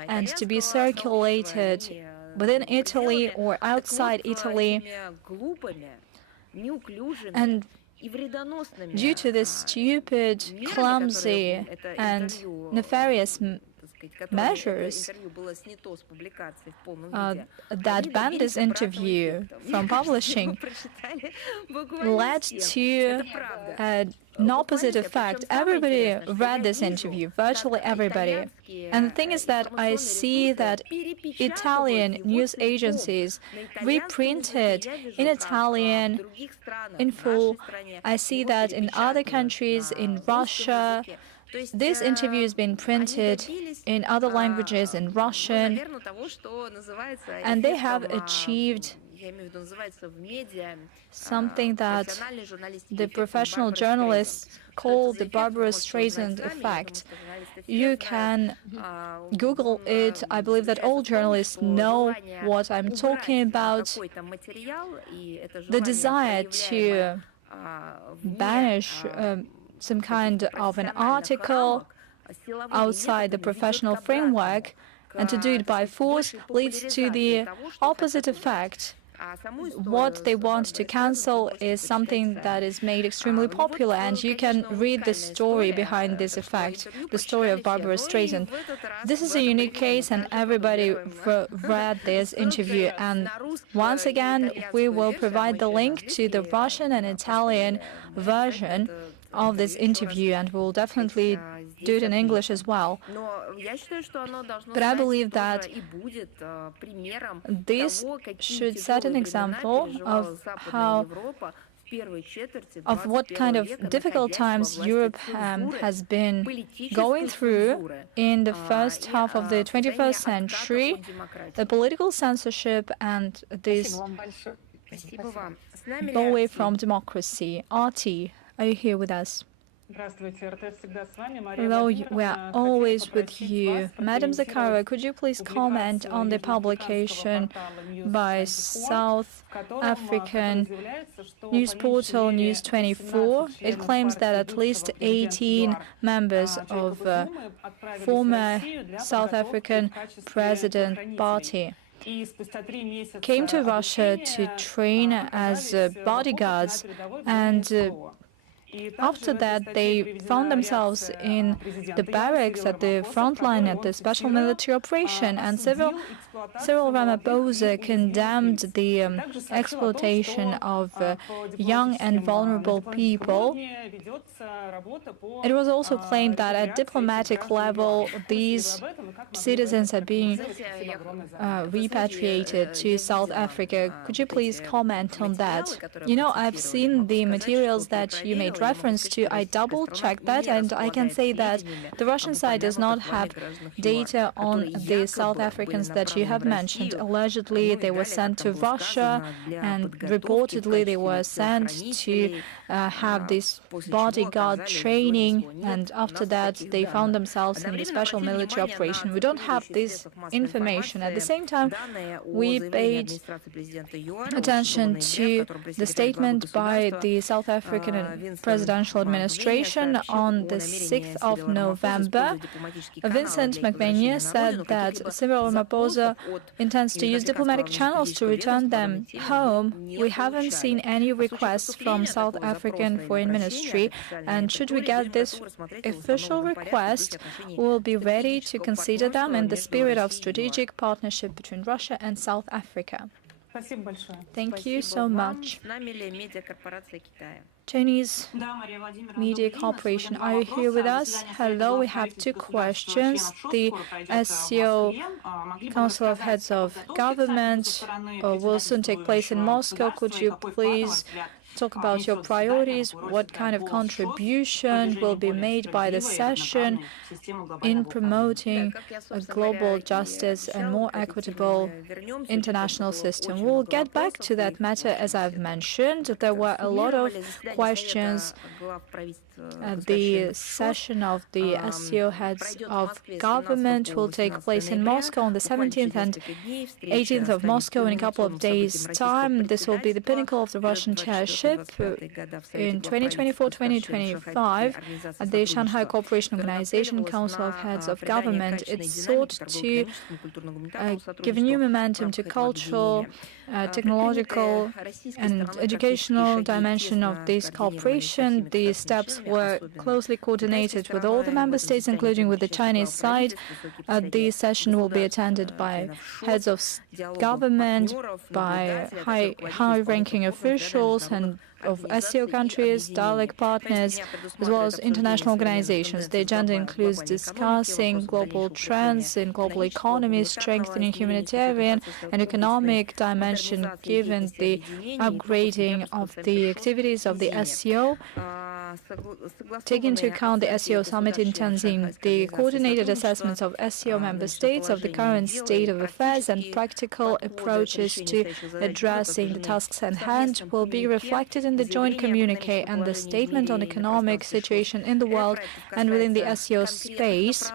and to be circulated within Italy or outside Italy. And due to this stupid, clumsy, and nefarious measures that banned this interview from publishing led to an opposite effect. Everybody read this interview, virtually everybody. And the thing is that I see that Italian news agencies reprinted in Italian in full. I see that in other countries, in Russia, this interview has been printed in other languages, in Russian, and they have achieved something that the professional journalists call the Barbara Streisand effect. You can Google it. I believe that all journalists know what I'm talking about. The desire to banish some kind of an article outside the professional framework and to do it by force leads to the opposite effect. What they want to cancel is something that is made extremely popular, and you can read the story behind this effect, the story of Barbara Streisand. This is a unique case, and everybody read this interview. And once again, we will provide the link to the Russian and Italian version of this interview, and we'll definitely do it in English as well. But I believe that this should set an example of what kind of difficult times Europe has been going through in the first half of the 21st century. The political censorship and this Bowie from Democracy. RT, are you here with us? Hello, we are always with you. Madam Zakharova, could you please comment on the publication by South African news portal News24? It claims that at least 18 members of former South African President Party came to Russia to train as bodyguards, and after that, they found themselves in the barracks at the front line at the special military operation, and Cyril Ramaphosa condemned the exploitation of young and vulnerable people. It was also claimed that at diplomatic level, these citizens are being repatriated to South Africa. Could you please comment on that? You know, I've seen the materials that you made reference to. I double-checked that, and I can say that the Russian side does not have data on the South Africans that you have mentioned. Allegedly, they were sent to Russia, and reportedly they were sent to have this bodyguard training, and after that they found themselves in the special military operation. We don't have this information. At the same time, we paid attention to the statement by the South African presidential administration on the 6th of November. Vincent McMahon said that Cyril Ramaphosa intends to use diplomatic channels to return them home. We haven't seen any requests from South African Foreign Ministry, and should we get this official request, we will be ready to consider them in the spirit of strategic partnership between Russia and South Africa. Thank you so much. Chinese Media Corporation, are you here with us? Hello, we have two questions. The SCO Council of Heads of Government will soon take place in Moscow. Could you please talk about your priorities? What kind of contribution will be made by the session in promoting a global justice and more equitable international system? We'll get back to that matter. As I've mentioned, there were a lot of questions at the session of the SCO heads of government will take place in Moscow on the 17th and 18th of Moscow in a couple of days' time. This will be the pinnacle of the Russian chairship in 2024-2025 at the Shanghai Cooperation Organization Council of Heads of Government. It sought to give a new momentum to cultural, technological and educational dimension of this cooperation. The steps were closely coordinated with all the member states, including with the Chinese side. The session will be attended by heads of government, by high-ranking officials and of SCO countries, dialogue partners, as well as international organizations. The agenda includes discussing global trends in global economy, strengthening humanitarian and economic dimension, given the upgrading of the activities of the SCO. Take into account the SCO summit in Tianjin, the coordinated assessments of SCO member states of the current state of affairs and practical approaches to addressing the tasks at hand will be reflected in the joint communique and the statement on economic situation in the world and within the SCO space.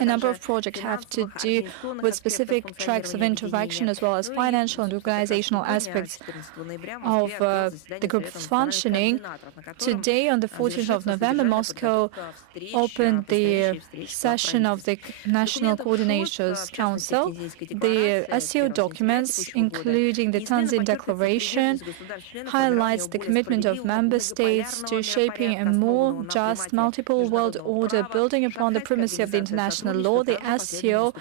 A number of projects have to do with specific tracks of interaction as well as financial and organizational aspects of the group's functioning. Today, on the 14th of November, Moscow opened the session of the National Coordinators Council. The SCO documents, including the Tianjin Declaration, highlights the commitment of member states to shaping a more just multiple world order, building upon the primacy of the international law. The SCO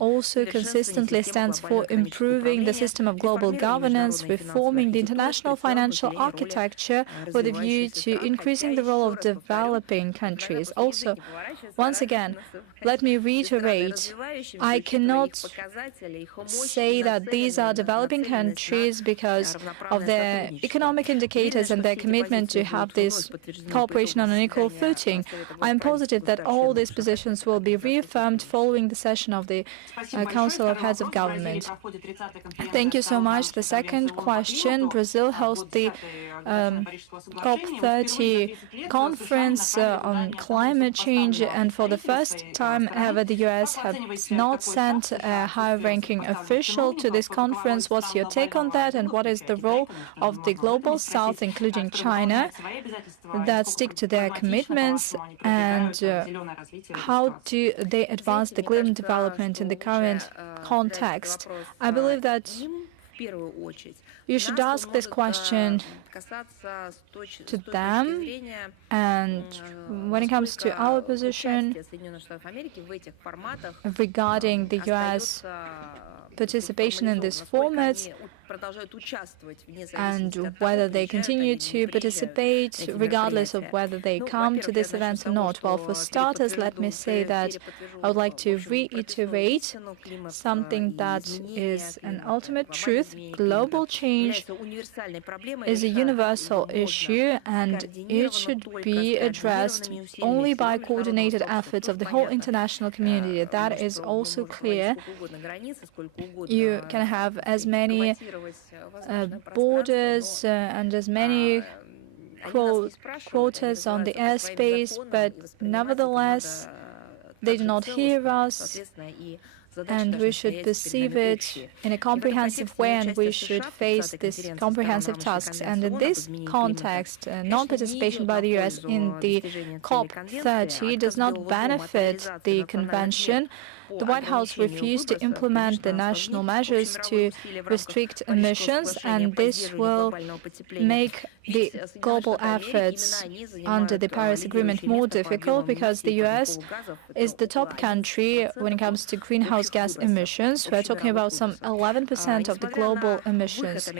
also consistently stands for improving the system of global governance, reforming the international financial architecture with a view to increasing the role of developing countries. Also, once again, let me reiterate, I cannot say that these are developing countries because of their economic indicators and their commitment to have this cooperation on an equal footing. I am positive that all these positions will be reaffirmed following the session of the Council of Heads of Government. Thank you so much. The second question, Brazil hosts the COP30 conference on climate change, and for the first time ever, the US has not sent a high-ranking official to this conference. What's your take on that, and what is the role of the Global South, including China, that stick to their commitments, and how do they advance the green development in the current context? I believe that you should ask this question to them, and when it comes to our position regarding the US participation in these formats, and whether they continue to participate regardless of whether they come to this event or not. Well, for starters, let me say that I would like to reiterate something that is an ultimate truth. Global change is a universal issue, and it should be addressed only by coordinated efforts of the whole international community. That is also clear. You can have as many borders and as many quotas on the airspace, but nevertheless, they do not hear us, and we should perceive it in a comprehensive way, and we should face these comprehensive tasks. And in this context, non-participation by the US in the COP30 does not benefit the convention. The White House refused to implement the national measures to restrict emissions, and this will make the global efforts under the Paris Agreement more difficult, because the US is the top country when it comes to greenhouse gas emissions. We're talking about some 11% of the global emissions.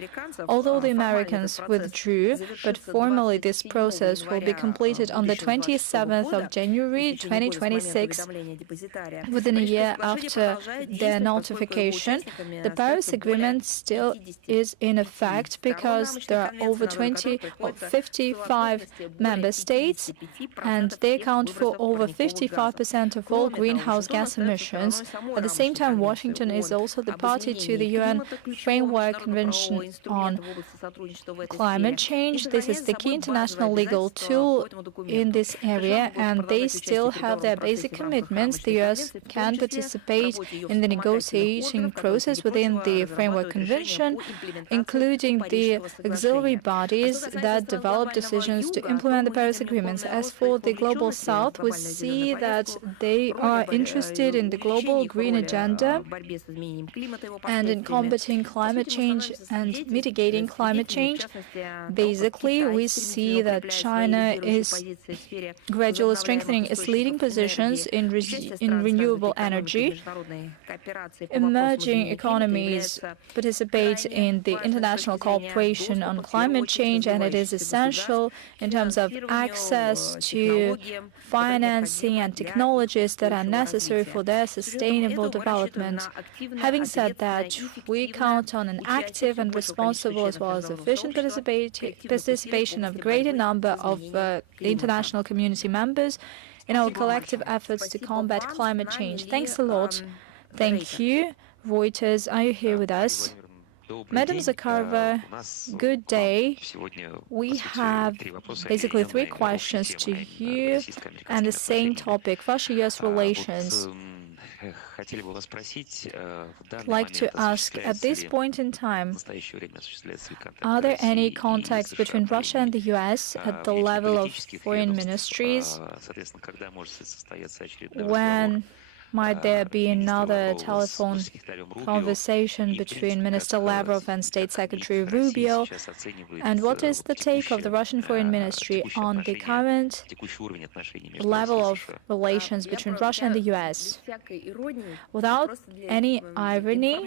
Although the Americans withdrew, but formally this process will be completed on the 27th of January 2026, within a year after their notification. The Paris Agreement still is in effect because there are over 55 member states, and they account for over 55% of all greenhouse gas emissions. At the same time, Washington is also the party to the UN Framework Convention on Climate Change. This is the key international legal tool in this area, and they still have their basic commitments. The US can participate in the negotiating process within the Framework Convention, including the auxiliary bodies that develop decisions to implement the Paris Agreements. As for the Global South, we see that they are interested in the global green agenda and in combating climate change and mitigating climate change. Basically, we see that China is gradually strengthening its leading positions in renewable energy. Emerging economies participate in the international cooperation on climate change, and it is essential in terms of access to financing and technologies that are necessary for their sustainable development. Having said that, we count on an active and responsible as well as efficient participation of a greater number of the international community members in our collective efforts to combat climate change. Thanks a lot. Thank you. Reuters, are you here with us? Madam Zakharova, good day. We have basically three questions to you and the same topic, Russia-US relations. I'd like to ask, at this point in time, are there any contacts between Russia and the US at the level of foreign ministries? When might there be another telephone conversation between Minister Lavrov and State Secretary Rubio? And what is the take of the Russian Foreign Ministry on the current level of relations between Russia and the US? Without any irony,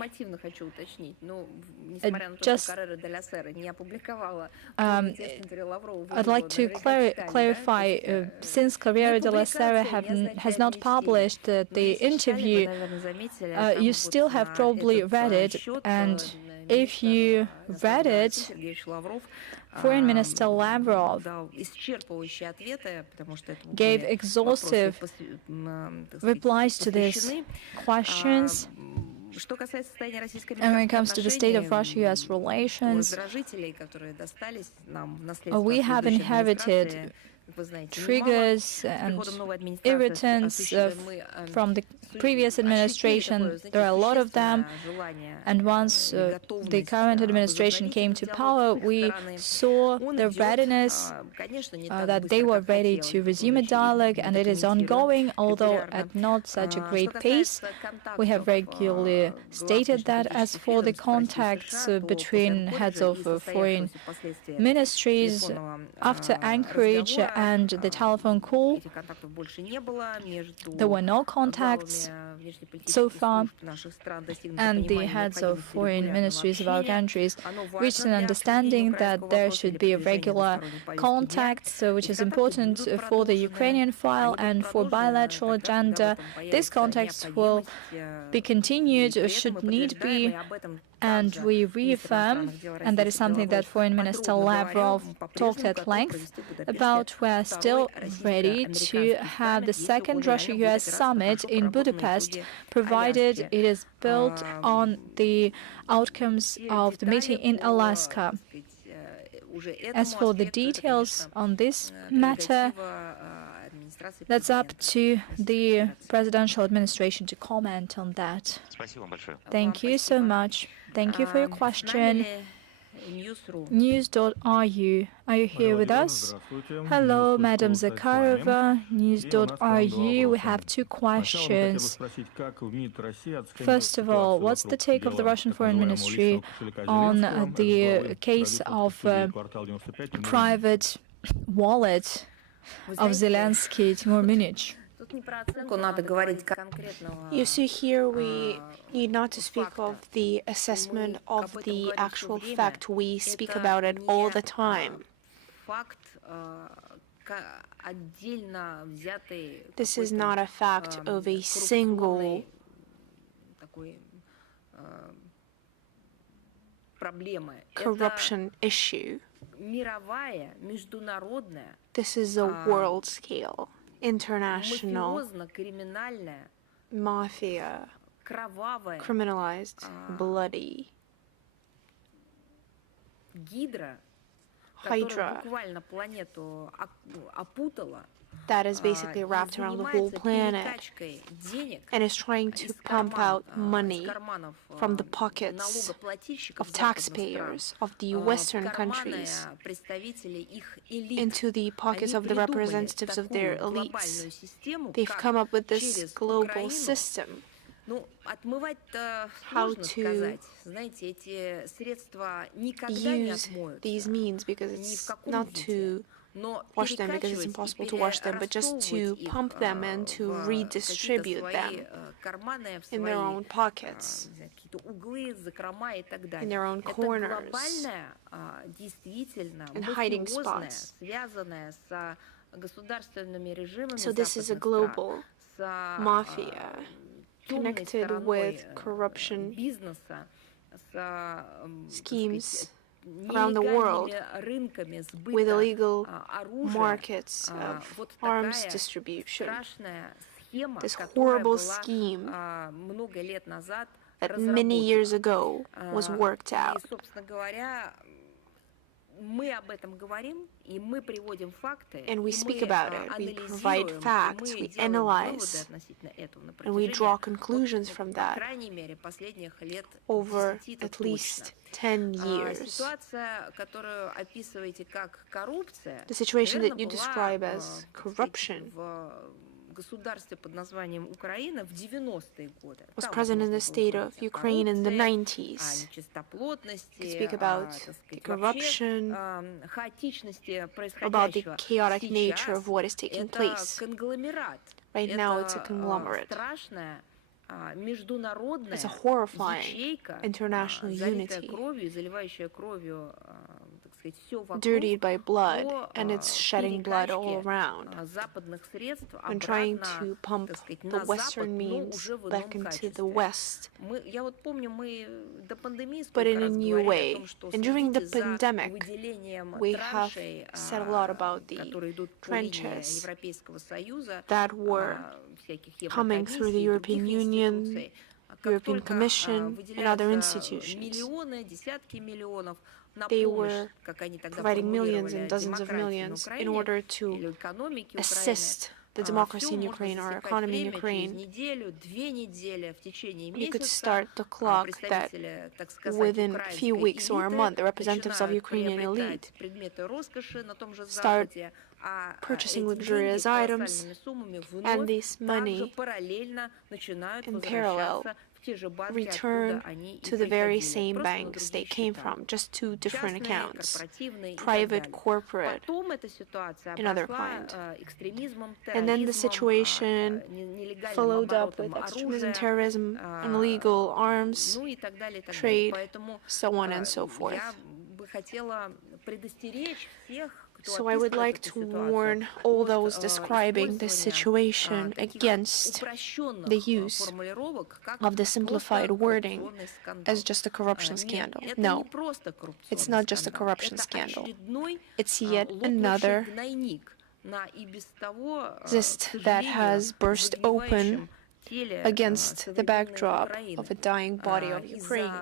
I'd like to clarify, since Corriere della Sera has not published the interview, you still have probably read it, and if you read it, Foreign Minister Lavrov gave exhaustive replies to these questions. And when it comes to the state of Russia-US relations, we have inherited triggers and irritants from the previous administration. There are a lot of them, and once the current administration came to power, we saw the readiness that they were ready to resume a dialogue, and it is ongoing, although at not such a great pace. We have regularly stated that. As for the contacts between heads of foreign ministries after Anchorage and the telephone call, there were no contacts so far, and the heads of foreign ministries of our countries reached an understanding that there should be a regular contact, which is important for the Ukrainian file and for bilateral agenda. These contacts will be continued, should need be, and we reaffirm, and that is something that Foreign Minister Lavrov talked at length about, we are still ready to have the second Russia-US summit in Budapest, provided it is built on the outcomes of the meeting in Alaska. As for the details on this matter, that's up to the presidential administration to comment on that. Thank you so much. Thank you for your question. News.ru. Are you here with us? Hello, Madam Zakharova, News.ru. We have two questions. First of all, what's the take of the Russian Foreign Ministry on the case of private wallet of Zelensky, Timur Minich? You see, here we need not to speak of the assessment of the actual fact. We speak about it all the time. This is not a fact of a single corruption issue. This is a world scale, international mafia, criminalized, bloody. Hydra that is basically wrapped around the whole planet and is trying to pump out money from the pockets of taxpayers of the Western countries into the pockets of the representatives of their elites. They've come up with this global system. How to use these means, because it's not to wash them because it's impossible to wash them, but just to pump them and to redistribute them in their own pockets, in their own corners, in hiding spots. So this is a global mafia connected with corruption schemes around the world, with illegal markets of arms distribution. This horrible scheme that many years ago was worked out. And we speak about it, we provide facts, we analyze, and we draw conclusions from that over at least 10 years. The situation that you describe as corruption was present in the state of Ukraine in the 90s. You could speak about the corruption, about the chaotic nature of what is taking place. Right now, it's a conglomerate. It's a horrifying international unity, dirtied by blood, and it's shedding blood all around, and trying to pump the Western means back into the West, but in a new way. And during the pandemic, we have said a lot about the trenches that were coming through the European Union, European Commission, and other institutions. They were providing millions and dozens of millions in order to assist the democracy in Ukraine or economy in Ukraine. You could start the clock that within a few weeks or a month, the representatives of Ukrainian elite start purchasing luxurious items, and this money in parallel return to the very same banks they came from, just two different accounts, private, corporate, and other kind. And then the situation followed up with extremism, terrorism, illegal arms trade, so on and so forth. So I would like to warn all those describing this situation against the use of the simplified wording as just a corruption scandal. No, it's not just a corruption scandal. It's yet another cyst that has burst open against the backdrop of a dying body of Ukraine.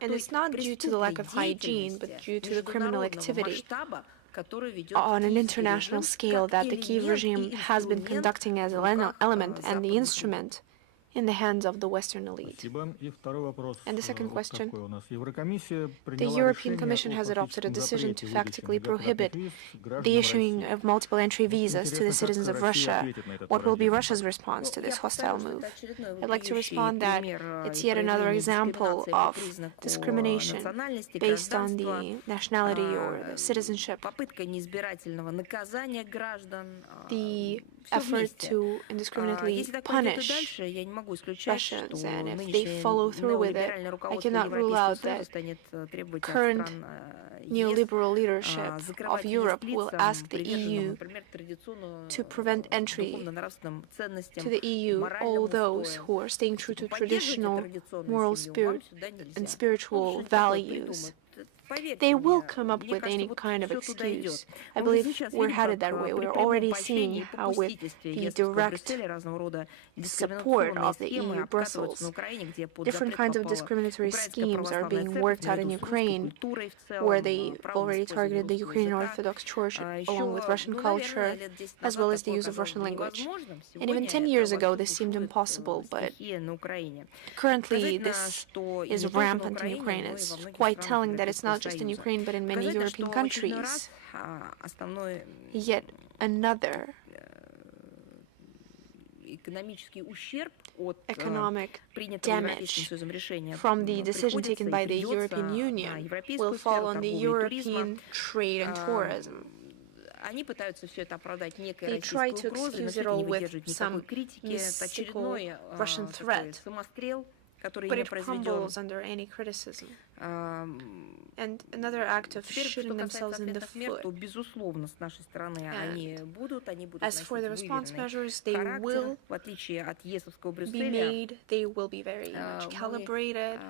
And it's not due to the lack of hygiene, but due to the criminal activity on an international scale that the Kyiv regime has been conducting as an element and the instrument in the hands of the Western elite. And the second question, the European Commission has adopted a decision to factually prohibit the issuing of multiple entry visas to the citizens of Russia. What will be Russia's response to this hostile move? I'd like to respond that it's yet another example of discrimination based on the nationality or the citizenship. The effort to indiscriminately punish Russians, and if they follow through with it, I cannot rule out that current neoliberal leadership of Europe will ask the EU to prevent entry to the EU all those who are staying true to traditional moral spirit and spiritual values. They will come up with any kind of excuse. I believe we're headed that way. We're already seeing how with the direct support of the EU, Brussels, different kinds of discriminatory schemes are being worked out in Ukraine, where they already targeted the Ukrainian Orthodox Church along with Russian culture, as well as the use of Russian language. And even 10 years ago, this seemed impossible, but currently this is rampant in Ukraine. It's quite telling that it's not just in Ukraine, but in many European countries. Yet another economic damage from the decision taken by the European Union will fall on the European trade and tourism. They try to excuse it all with some mystical Russian threat, but it crumbles under any criticism. And another act of shooting themselves in the foot. And as for the response measures, they will be made, they will be very much calibrated,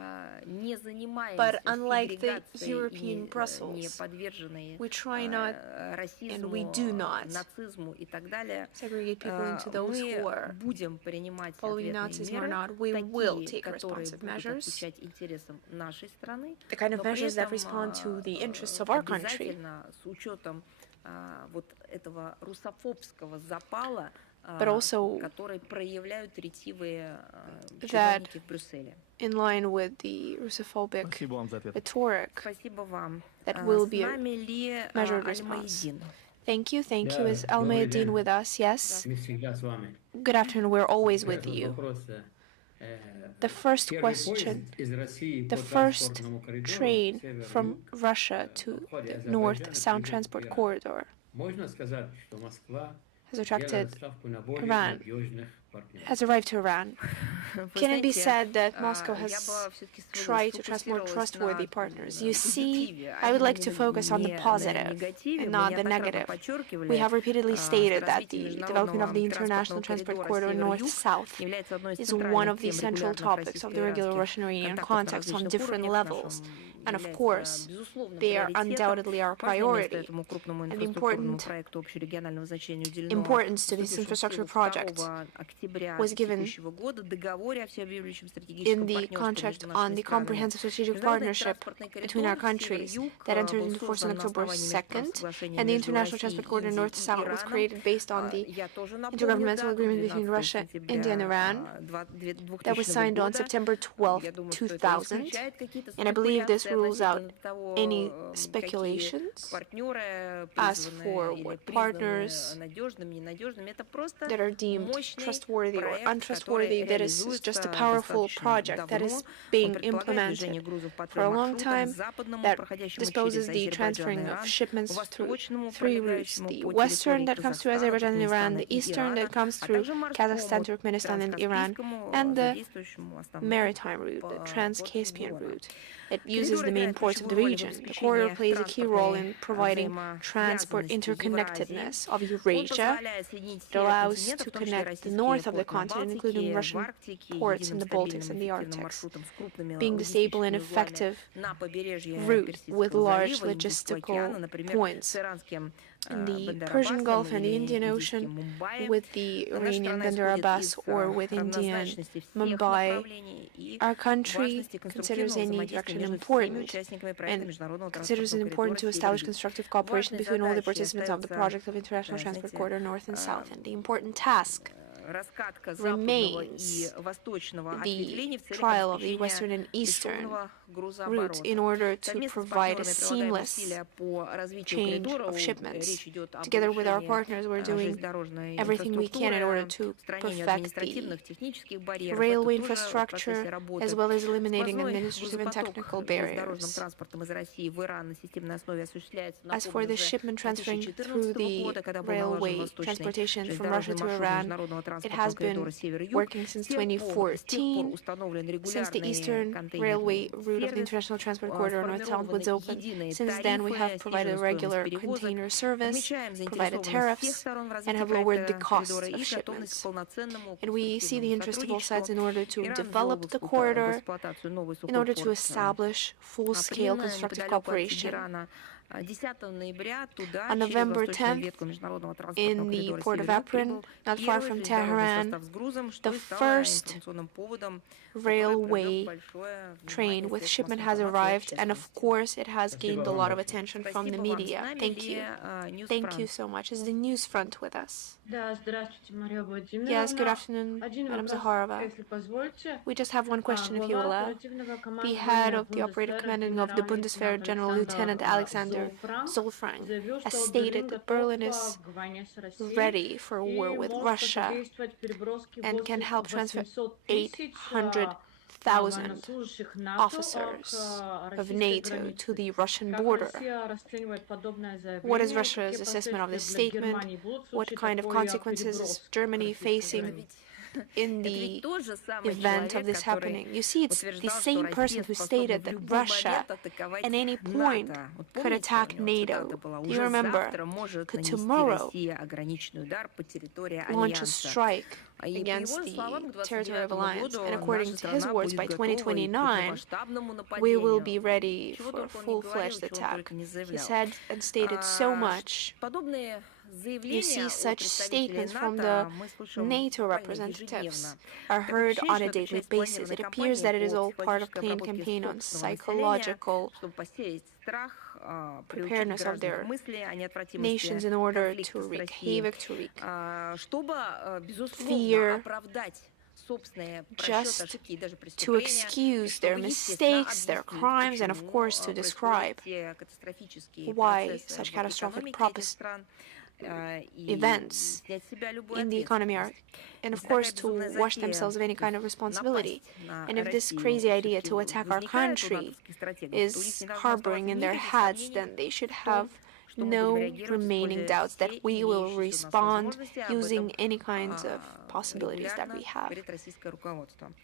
but unlike the European Brussels, we try not, and we do not, segregate people into those who are following Nazism or not. We will take responsive measures, the kind of measures that respond to the interests of our country. But also that in line with the Russophobic rhetoric, that will be a measured response. Thank you. Thank you. Is Almayadin with us? Yes. Good afternoon. We're always with you. The first question. The first train from Russia to the north-south transport corridor has attracted Iran, has arrived to Iran. Can it be said that Moscow has tried to transport trustworthy partners? You see, I would like to focus on the positive and not the negative. We have repeatedly stated that the development of the international transport corridor north-south is one of the central topics of the regular Russian-Iranian context on different levels. And of course, they are undoubtedly our priority. And the importance to this infrastructure project was given in the contract on the Comprehensive Strategic Partnership between our countries that entered into force on October 2nd, and the International Transport Corridor North-South was created based on the Intergovernmental Agreement between Russia, India, and Iran that was signed on September 12, 2000, and I believe this rules out any speculations. As for what partners that are deemed trustworthy or untrustworthy, that is just a powerful project that is being implemented for a long time that disposes the transferring of shipments through three routes: the western that comes through Azerbaijan and Iran, the eastern that comes through Kazakhstan, Turkmenistan, and Iran, and the maritime route, the Trans-Caspian route. It uses the main ports of the region. The corridor plays a key role in providing transport interconnectedness of Eurasia. It allows to connect the north of the continent, including Russian ports in the Baltics and the Arctic, being the stable and effective route with large logistical points in the Persian Gulf and the Indian Ocean, with the Iranian Bandar Abbas or with Indian Mumbai. Our country considers any direction important and considers it important to establish constructive cooperation between all the participants of the project of International Transport Corridor North and South. And the important task remains the trial of the western and eastern routes in order to provide a seamless change of shipments. Together with our partners, we're doing everything we can in order to perfect the railway infrastructure, as well as eliminating administrative and technical barriers. As for the shipment transferring through the railway transportation from Russia to Iran, it has been working since 2014, since the Eastern Railway route of the International Transport Corridor North-South was open. Since then, we have provided a regular container service, provided tariffs, and have lowered the cost of shipments. And we see the interest of all sides in order to develop the corridor, in order to establish full-scale constructive cooperation. On November 10th, in the port of Aprin, not far from Tehran, the first railway train with shipment has arrived, and of course it has gained a lot of attention from the media. Thank you. Thank you so much. Is the news front with us? Yes, good afternoon, Madam Zakharova. We just have one question, if you will allow. The head of the operative commanding of the Bundeswehr, General Lieutenant Alexander Zolfrang, has stated that Berlin is ready for a war with Russia and can help transfer 800,000 officers of NATO to the Russian border. What is Russia's assessment of this statement? What kind of consequences is Germany facing in the event of this happening? You see, it's the same person who stated that Russia at any point could attack NATO. Do you remember? Could tomorrow launch a strike against the territory of alliance, and according to his words, by 2029 we will be ready for a full-fledged attack. He said and stated so much. You see, such statements from the NATO representatives are heard on a daily basis. It appears that it is all part of plain campaign on psychological preparedness of their nations in order to wreak havoc, to wreak fear, just to excuse their mistakes, their crimes, and of course to describe why such catastrophic events in the economy are, and of course, to wash themselves of any kind of responsibility. And if this crazy idea to attack our country is harboring in their heads, then they should have no remaining doubts that we will respond using any kinds of possibilities that we have.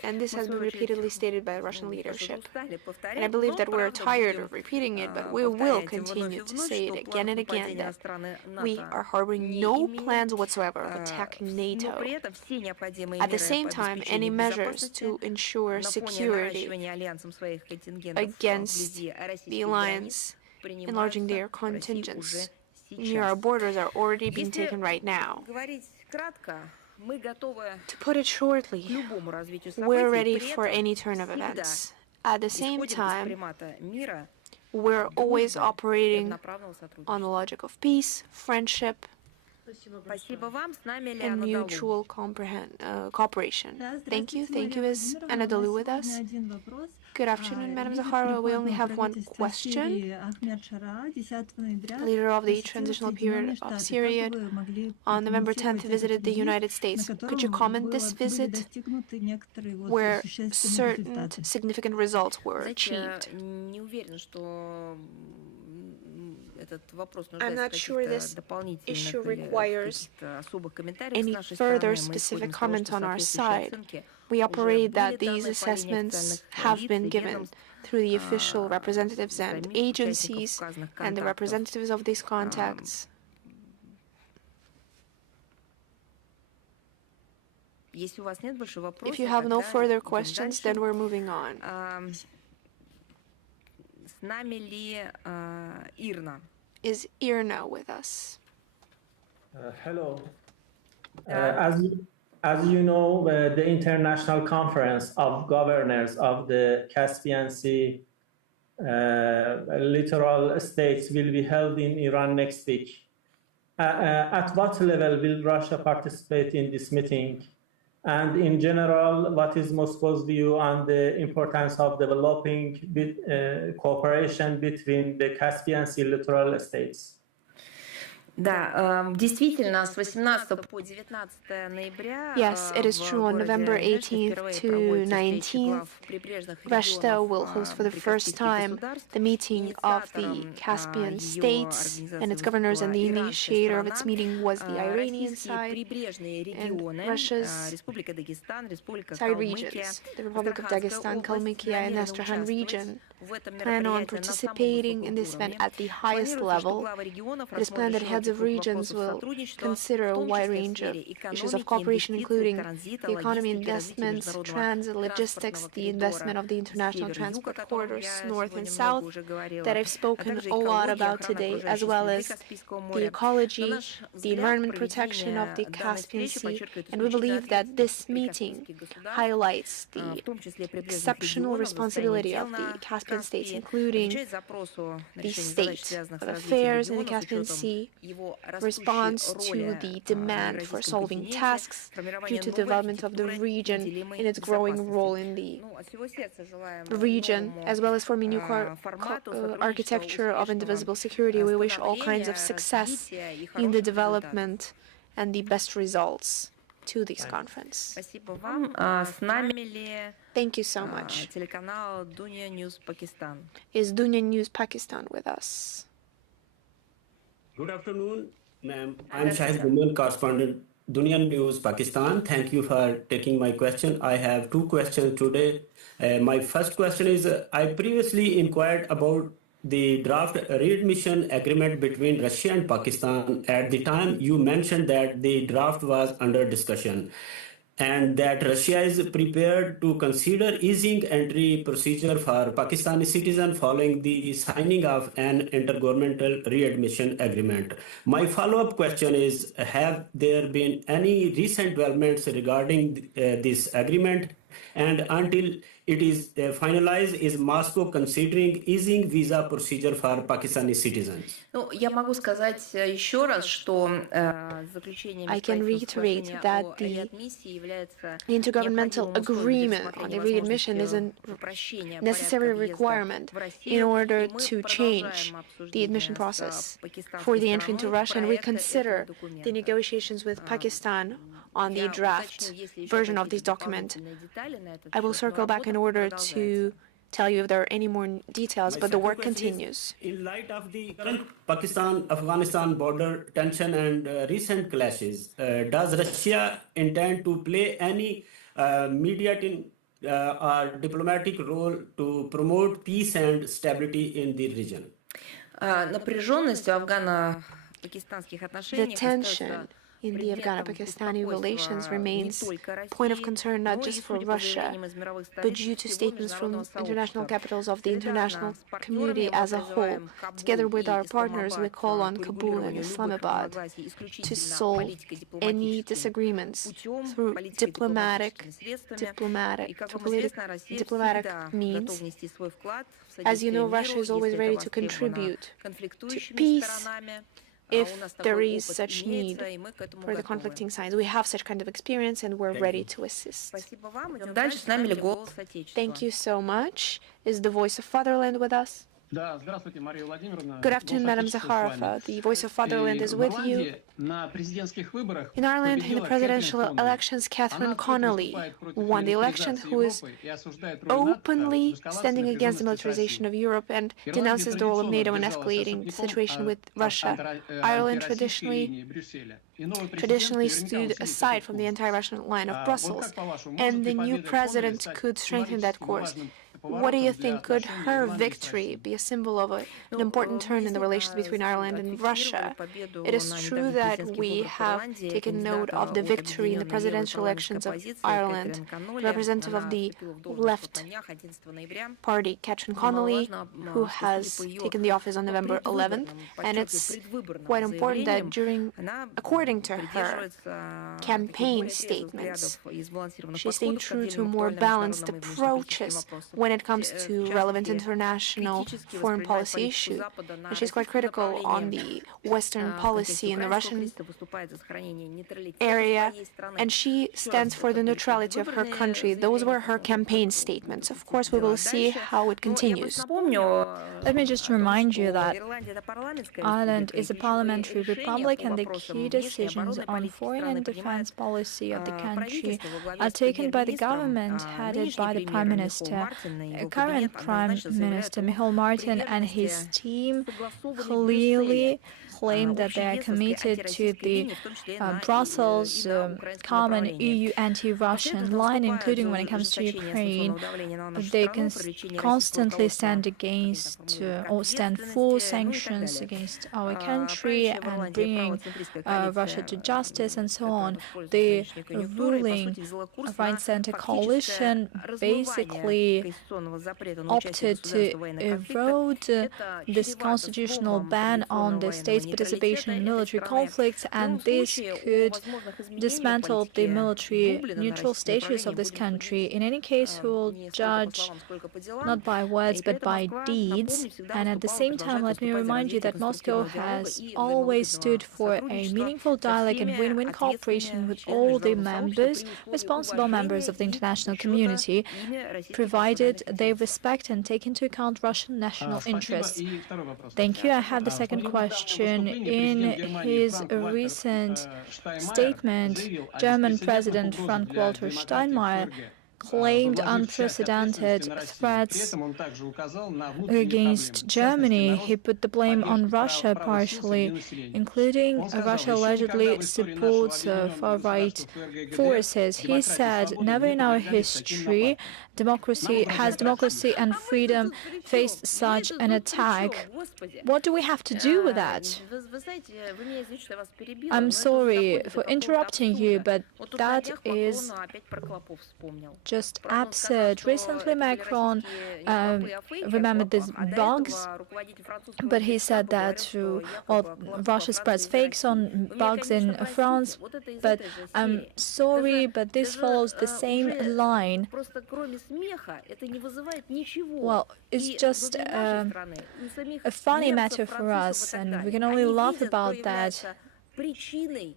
And this has been repeatedly stated by Russian leadership. And I believe that we're tired of repeating it, but we will continue to say it again and again that we are harboring no plans whatsoever of attacking NATO. At the same time, any measures to ensure security against the alliance enlarging their contingents near our borders are already being taken right now. To put it shortly, we're ready for any turn of events. At the same time, we're always operating on the logic of peace, friendship, and mutual cooperation. Thank you. Thank you. Is Anadolu with us? Good afternoon, Madam Zakharova. We only have one question. Leader of the Transitional Period of Syria on November 10th visited the United States. Could you comment this visit where certain significant results were achieved? I'm not sure this issue requires any further specific comment on our side. We operate that these assessments have been given through the official representatives and agencies and the representatives of these contacts. If you have no further questions, then we're moving on. Is Irna with us? Hello. As you know, the International Conference of Governors of the Caspian Sea littoral states will be held in Iran next week. At what level will Russia participate in this meeting? And in general, what is Moscow's view on the importance of developing cooperation between the Caspian Sea littoral states? Yes, it is true. On November 18th to 19th, Russia will host for the first time the meeting of the Caspian states and its governors, and the initiator of its meeting was the Iranian side and Russia's side regions, the Republic of Dagestan, Kalmykia, and Astrakhan region, plan on participating in this event at the highest level. It is planned that heads of regions will consider a wide range of issues of cooperation, including the economy, investments, transit, logistics, the investment of the international transport corridors north and south that I've spoken a lot about today, as well as the ecology, the environment protection of the Caspian Sea. And we believe that this meeting highlights the exceptional responsibility of the Caspian states, including the state of affairs in the Caspian Sea, response to the demand for solving tasks due to the development of the region in its growing role in the region, as well as forming new architecture of indivisible security. We wish all kinds of success in the development and the best results to this conference. Thank you so much. Is Dunya News Pakistan with us? Good afternoon, ma'am. I'm Shahid Guman, correspondent, Dunya News Pakistan. Thank you for taking my question. I have two questions today. My first question is, I previously inquired about the draft readmission agreement between Russia and Pakistan. At the time, you mentioned that the draft was under discussion and that Russia is prepared to consider easing entry procedure for Pakistani citizens following the signing of an intergovernmental readmission agreement. My follow-up question is, have there been any recent developments regarding this agreement? And until it is finalized, is Moscow considering easing visa procedure for Pakistani citizens? I can reiterate that the intergovernmental agreement on the readmission is a necessary requirement in order to change the admission process for the entry into Russia, and we consider the negotiations with Pakistan on the draft version of this document. I will circle back in order to tell you if there are any more details, but the work continues. In light of the current Pakistan-Afghanistan border tension and recent clashes, does Russia intend to play any mediating or diplomatic role to promote peace and stability in the region? The tension in the Afghano-Pakistani relations remains a point of concern not just for Russia, but due to statements from international capitals of the international community as a whole. Together with our partners, we call on Kabul and Islamabad to solve any disagreements through diplomatic means. As you know, Russia is always ready to contribute to peace if there is such need for the conflicting sides. We have such kind of experience and we're ready to assist. Thank you so much. Is the Voice of Fatherland with us? Good afternoon, Madam Zakharova. The Voice of Fatherland is with you. In Ireland, in the presidential elections, Catherine Connolly won the election, who is openly standing against the militarization of Europe and denounces the role of NATO in escalating the situation with Russia. Ireland traditionally stood aside from the anti-Russian line of Brussels, and the new president could strengthen that course. What do you think? Could her victory be a symbol of an important turn in the relations between Ireland and Russia? It is true that we have taken note of the victory in the presidential elections of Ireland. The representative of the left party, Catherine Connolly, who has taken the office on November 11th, and it's quite important that according to her campaign statements, she's staying true to more balanced approaches when it comes to relevant international foreign policy issues. And she's quite critical on the Western policy in the Russian area, and she stands for the neutrality of her country. Those were her campaign statements. Of course, we will see how it continues. Let me just remind you that Ireland is a parliamentary republic, and the key decisions on foreign and defense policy of the country are taken by the government headed by the Prime Minister. Current Prime Minister Michael Martin and his team clearly claim that they are committed to the Brussels common EU anti-Russian line, including when it comes to Ukraine. They constantly stand against or stand for sanctions against our country and bringing Russia to justice and so on. The ruling right-center coalition basically opted to erode this constitutional ban on the state's participation in military conflicts, and this could dismantle the military neutral status of this country. In any case, we will judge not by words but by deeds. And at the same time, let me remind you that Moscow has always stood for a meaningful dialogue and win-win cooperation with all the responsible members of the international community, provided they respect and take into account Russian national interests. Thank you. I have the second question. In his recent statement, German President Frank-Walter Steinmeier claimed unprecedented threats against Germany. He put the blame on Russia partially, including Russia allegedly supports far-right forces. He said, never in our history has democracy and freedom faced such an attack? What do we have to do with that? I'm sorry for interrupting you, but that is just absurd. Recently, Macron remembered these bugs, but he said that Russia spreads fakes on bugs in France. But I'm sorry, but this follows the same line. Well, it's just a funny matter for us, and we can only laugh about that.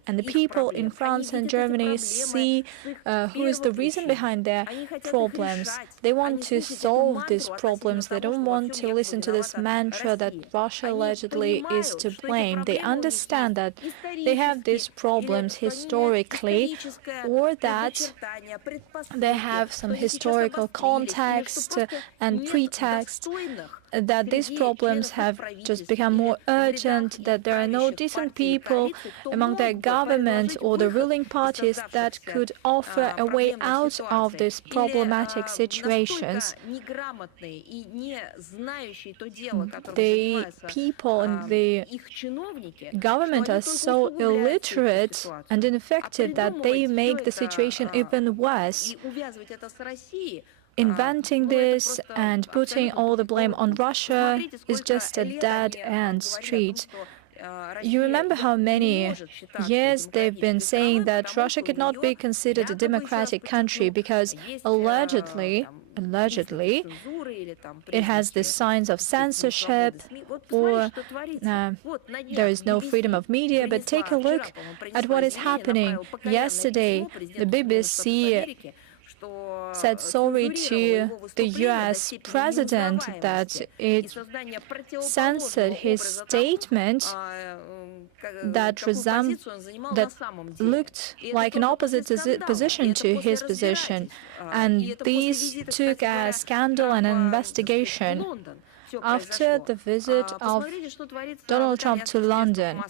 And the people in France and Germany see who is the reason behind their problems. They want to solve these problems. They don't want to listen to this mantra that Russia allegedly is to blame. They understand that they have these problems historically, or that they have some historical context and pretext, that these problems have just become more urgent, that there are no decent people among their government or the ruling parties that could offer a way out of these problematic situations. The people in the government are so illiterate and ineffective that they make the situation even worse. Inventing this and putting all the blame on Russia is just a dead-end street. You remember how many years they've been saying that Russia could not be considered a democratic country because allegedly, it has the signs of censorship, or there is no freedom of media. But take a look at what is happening. Yesterday, the BBC said sorry to the US president that it censored his statement that looked like an opposite position to his position. And these took a scandal and an investigation. After the visit of Donald Trump to London,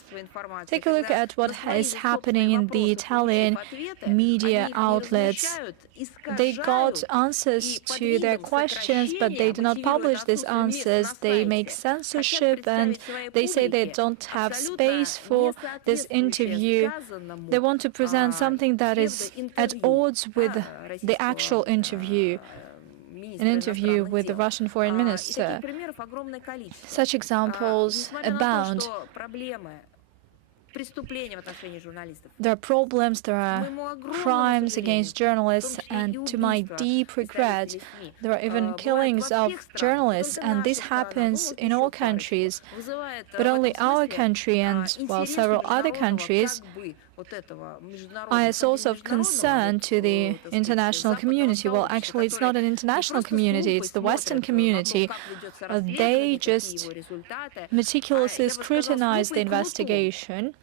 take a look at what is happening in the Italian media outlets. They got answers to their questions, but they do not publish these answers. They make censorship, and they say they don't have space for this interview. They want to present something that is at odds with the actual interview. An interview with the Russian foreign minister. Such examples abound. There are problems, there are crimes against journalists, and to my deep regret, there are even killings of journalists, and this happens in all countries. But only our country and, well, several other countries are a source of concern to the international community. Well, actually, it's not an international community, it's the Western community. They just meticulously scrutinize the investigation,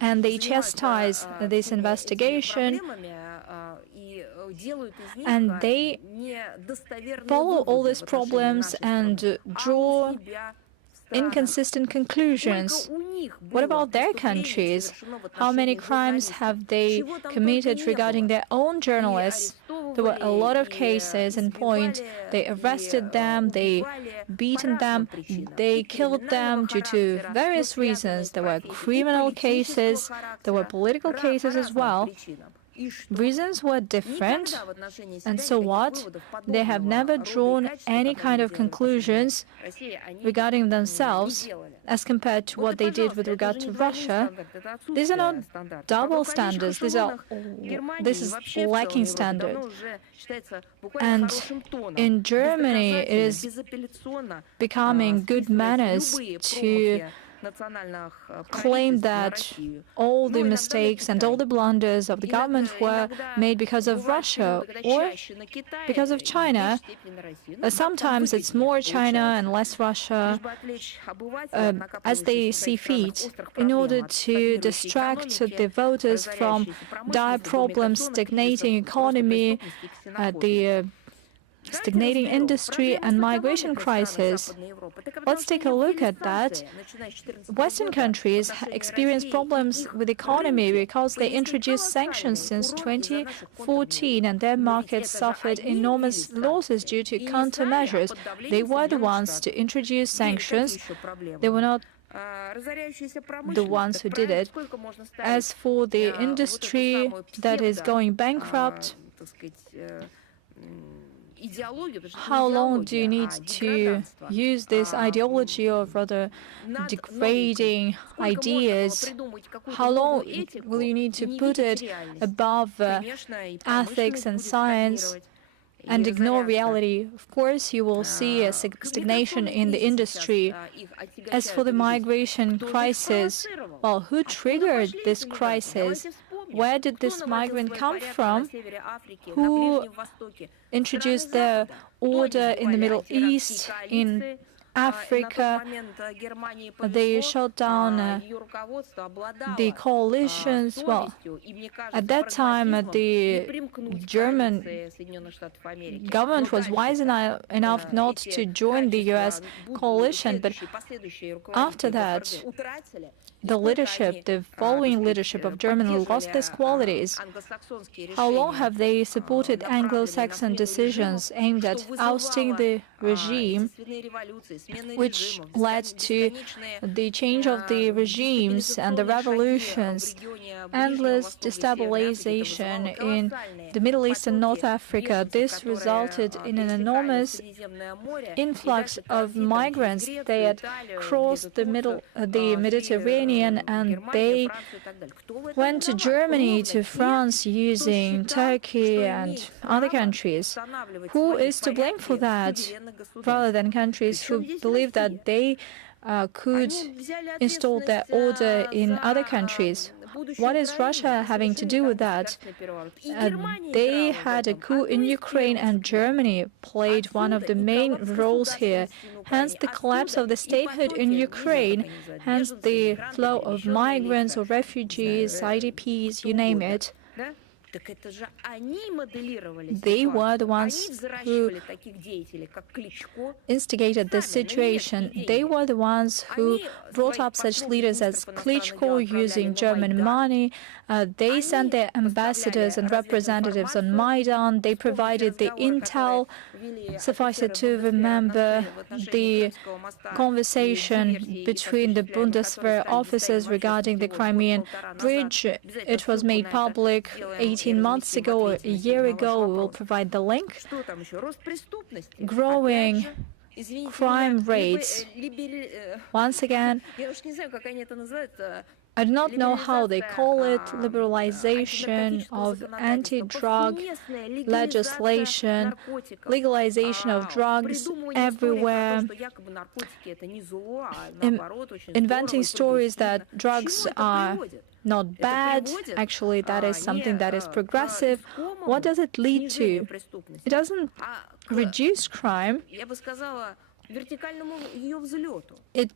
and they chastise this investigation, and they follow all these problems and draw inconsistent conclusions. What about their countries? How many crimes have they committed regarding their own journalists? There were a lot of cases in point. They arrested them, they beaten them, they killed them due to various reasons. There were criminal cases, there were political cases as well. Reasons were different, and so what? They have never drawn any kind of conclusions regarding themselves as compared to what they did with regard to Russia. These are not double standards, this is lacking standard. And in Germany, it is becoming good manners to claim that all the mistakes and all the blunders of the government were made because of Russia or because of China. Sometimes it's more China and less Russia, as they see fit, in order to distract the voters from dire problems, stagnating economy, the stagnating industry and migration crisis. Let's take a look at that. Western countries experience problems with economy because they introduced sanctions since 2014, and their markets suffered enormous losses due to countermeasures. They were the ones to introduce sanctions. They were not the ones who did it. As for the industry that is going bankrupt, how long do you need to use this ideology of rather degrading ideas? How long will you need to put it above ethics and science and ignore reality? Of course, you will see a stagnation in the industry. As for the migration crisis, well, who triggered this crisis? Where did this migrant come from? Who introduced the order in the Middle East, in Africa? They shut down the coalitions. Well, at that time, the German government was wise enough not to join the US coalition, but after that, the following leadership of Germany lost these qualities. How long have they supported Anglo-Saxon decisions aimed at ousting the regime, which led to the change of the regimes and the revolutions, endless destabilization in the Middle East and North Africa? This resulted in an enormous influx of migrants. They had crossed the Mediterranean, and they went to Germany, to France, using Turkey and other countries. Who is to blame for that, rather than countries who believe that they could install their order in other countries? What is Russia having to do with that? They had a coup in Ukraine, and Germany played one of the main roles here. Hence the collapse of the statehood in Ukraine, hence the flow of migrants or refugees, IDPs, you name it. They were the ones who instigated this situation. They were the ones who brought up such leaders as Klitschko using German money. They sent their ambassadors and representatives on Maidan. They provided the intel. Suffice it to remember the conversation between the Bundeswehr officers regarding the Crimean Bridge. It was made public 18 months ago or a year ago. We will provide the link. Growing crime rates. Once again, I do not know how they call it, liberalization of anti-drug legislation, legalization of drugs everywhere, inventing stories that drugs are not bad. Actually, that is something that is progressive. What does it lead to? It doesn't reduce crime. It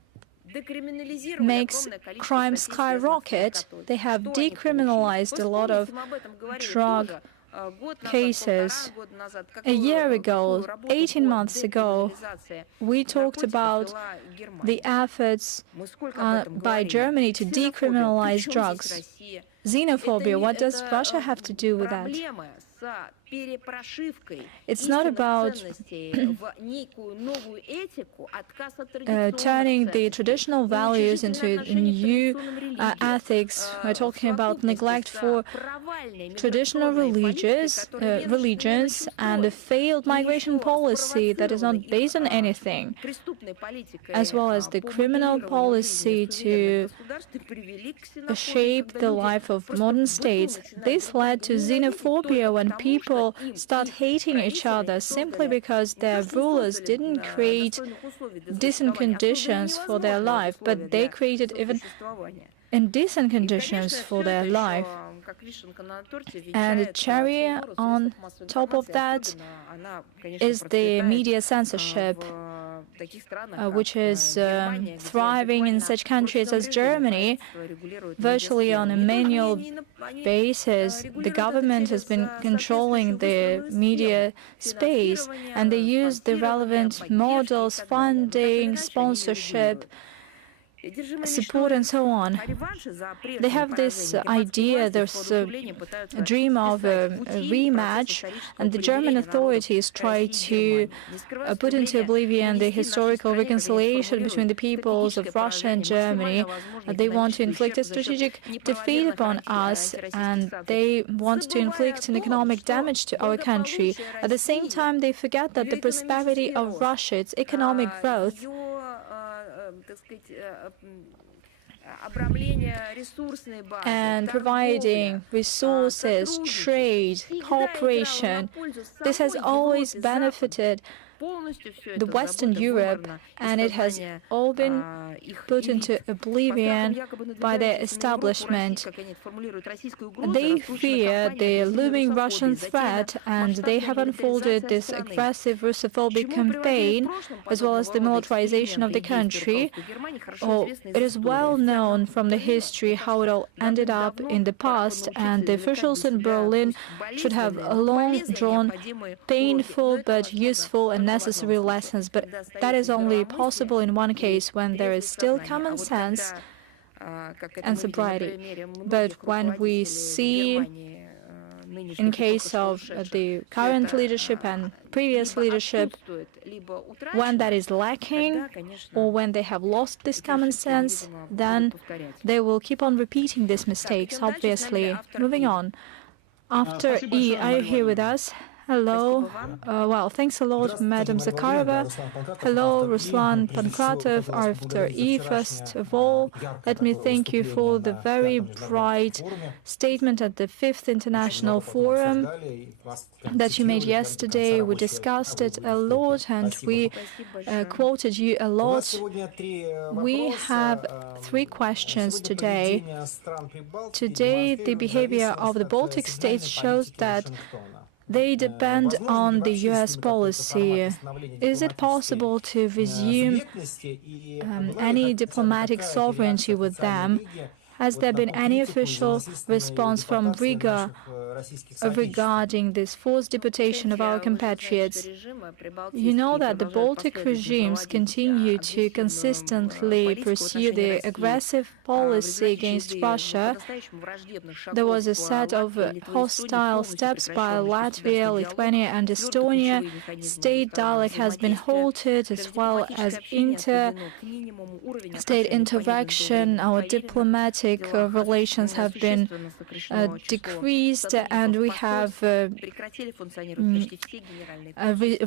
makes crime skyrocket. They have decriminalized a lot of drug cases. A year ago, 18 months ago, we talked about the efforts by Germany to decriminalize drugs. Xenophobia, what does Russia have to do with that? It's not about turning the traditional values into new ethics. We're talking about neglect for traditional religions and a failed migration policy that is not based on anything, as well as the criminal policy to shape the life of modern states. This led to xenophobia when people start hating each other simply because their rulers didn't create decent conditions for their life, but they created even indecent conditions for their life. And the cherry on top of that is the media censorship. which is thriving in such countries as Germany, virtually on a manual basis, the government has been controlling the media space, and they use the relevant models, funding, sponsorship, support, and so on. They have this idea, there's a dream of a rematch, and the German authorities try to put into oblivion the historical reconciliation between the peoples of Russia and Germany. They want to inflict a strategic defeat upon us, and they want to inflict an economic damage to our country. At the same time, they forget that the prosperity of Russia, its economic growth, and providing resources, trade, cooperation, this has always benefited the Western Europe, and it has all been put into oblivion by their establishment. They fear the looming Russian threat, and they have unfolded this aggressive Russophobic campaign, as well as the militarization of the country. It is well known from the history how it all ended up in the past, and the officials in Berlin should have long drawn painful but useful and necessary lessons, but that is only possible in one case, when there is still common sense and sobriety. But when we see, in case of the current leadership and previous leadership, when that is lacking, or when they have lost this common sense, then they will keep on repeating these mistakes, obviously. Moving on. After E, are you here with us? Hello. Well, thanks a lot, Madam Zakharova. Hello, Ruslan Pankratov. After E, first of all, let me thank you for the very bright statement at the 5th International Forum that you made yesterday. We discussed it a lot, and we quoted you a lot. We have 3 questions today. Today, the behavior of the Baltic states shows that they depend on the U.S. policy. Is it possible to resume any diplomatic sovereignty with them? Has there been any official response from Riga regarding this forced deportation of our compatriots? You know that the Baltic regimes continue to consistently pursue the aggressive policy against Russia. There was a set of hostile steps by Latvia, Lithuania, and Estonia. State dialogue has been halted, as well as inter-state interaction. Our diplomatic relations have been decreased, and we have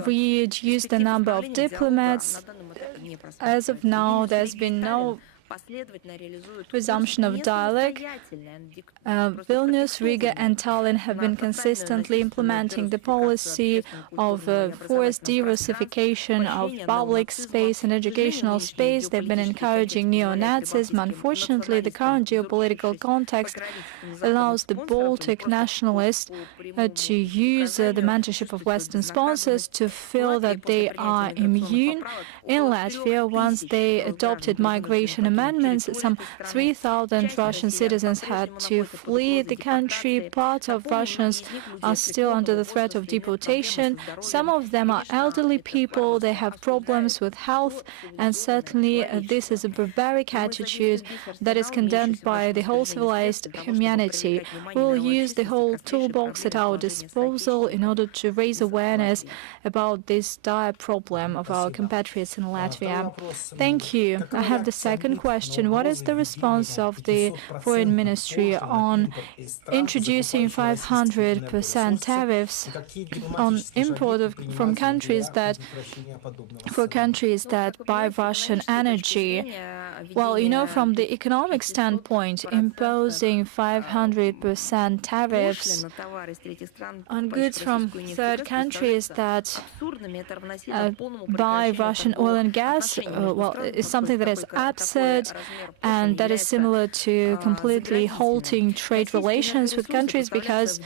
reduced the number of diplomats. As of now, there's been no resumption of dialogue. Vilnius, Riga, and Tallinn have been consistently implementing the policy of forced de-Russification of public space and educational space. They've been encouraging neo-Nazism. Unfortunately, the current geopolitical context allows the Baltic nationalists to use the mentorship of Western sponsors to feel that they are immune. In Latvia, once they adopted migration amendments, some 3,000 Russian citizens had to flee the country. Part of Russians are still under the threat of deportation. Some of them are elderly people, they have problems with health, and certainly this is a barbaric attitude that is condemned by the whole civilized humanity. We will use the whole toolbox at our disposal in order to raise awareness about this dire problem of our compatriots in Latvia. Thank you. I have the second question. What is the response of the Foreign Ministry on introducing 500% tariffs on import from countries that buy Russian energy? Well, you know, from the economic standpoint, imposing 500% tariffs on goods from third countries that buy Russian oil and gas, well, is something that is absurd and that is similar to completely halting trade relations with countries, because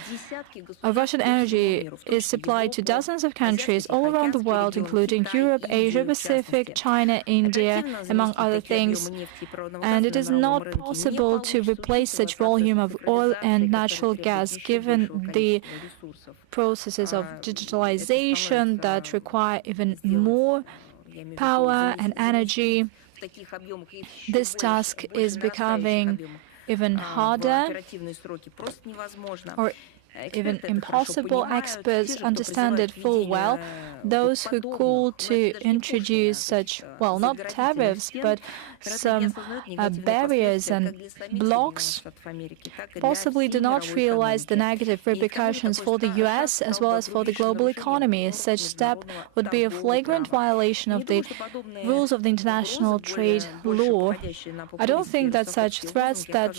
Russian energy is supplied to dozens of countries all around the world, including Europe, Asia Pacific, China, India, among other things. And it is not possible to replace such volume of oil and natural gas, given the processes of digitalization that require even more power and energy. This task is becoming even harder or even impossible. Experts understand it full well. Those who call to introduce such, well, not tariffs, but some barriers and blocks, possibly do not realize the negative repercussions for the US as well as for the global economy. Such step would be a flagrant violation of the rules of the international trade law. I don't think that such threats that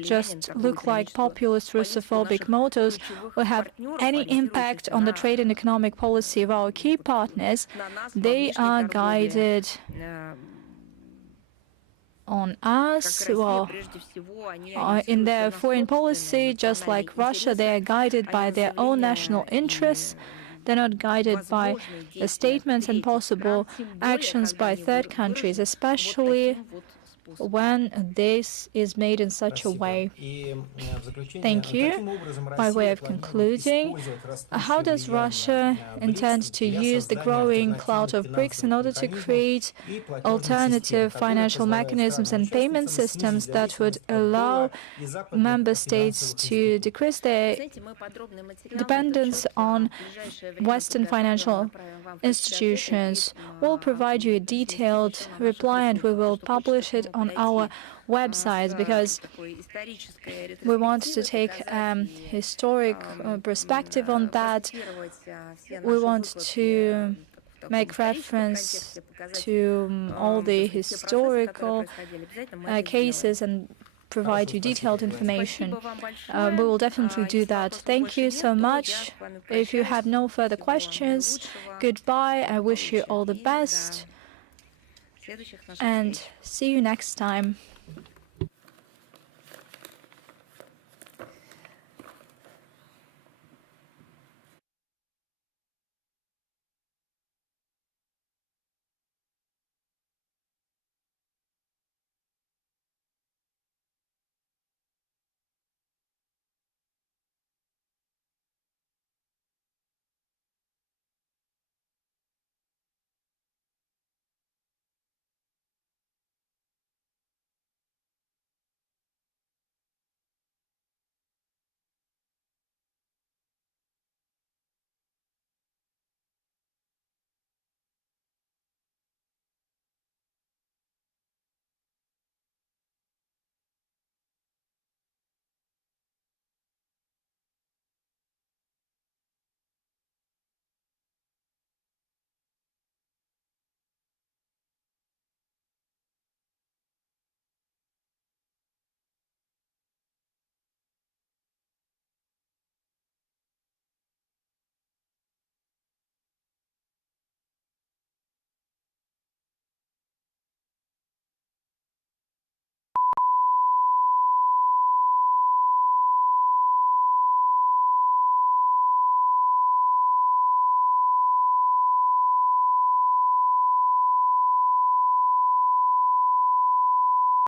just look like populist Russophobic mottos will have any impact on the trade and economic policy of our key partners. They are guided on us, well, in their foreign policy, just like Russia. They are guided by their own national interests. They're not guided by the statements and possible actions by third countries, especially when this is made in such a way. Thank you. By way of concluding, how does Russia intend to use the growing clout of BRICS in order to create alternative financial mechanisms and payment systems that would allow member states to decrease their dependence on Western financial institutions? We'll provide you a detailed reply, and we will publish it on our website, because we want to take historic perspective on that. We want to make reference to all the historical cases and provide you detailed information. We will definitely do that. Thank you so much. If you have no further questions, goodbye. I wish you all the best, and see you next time.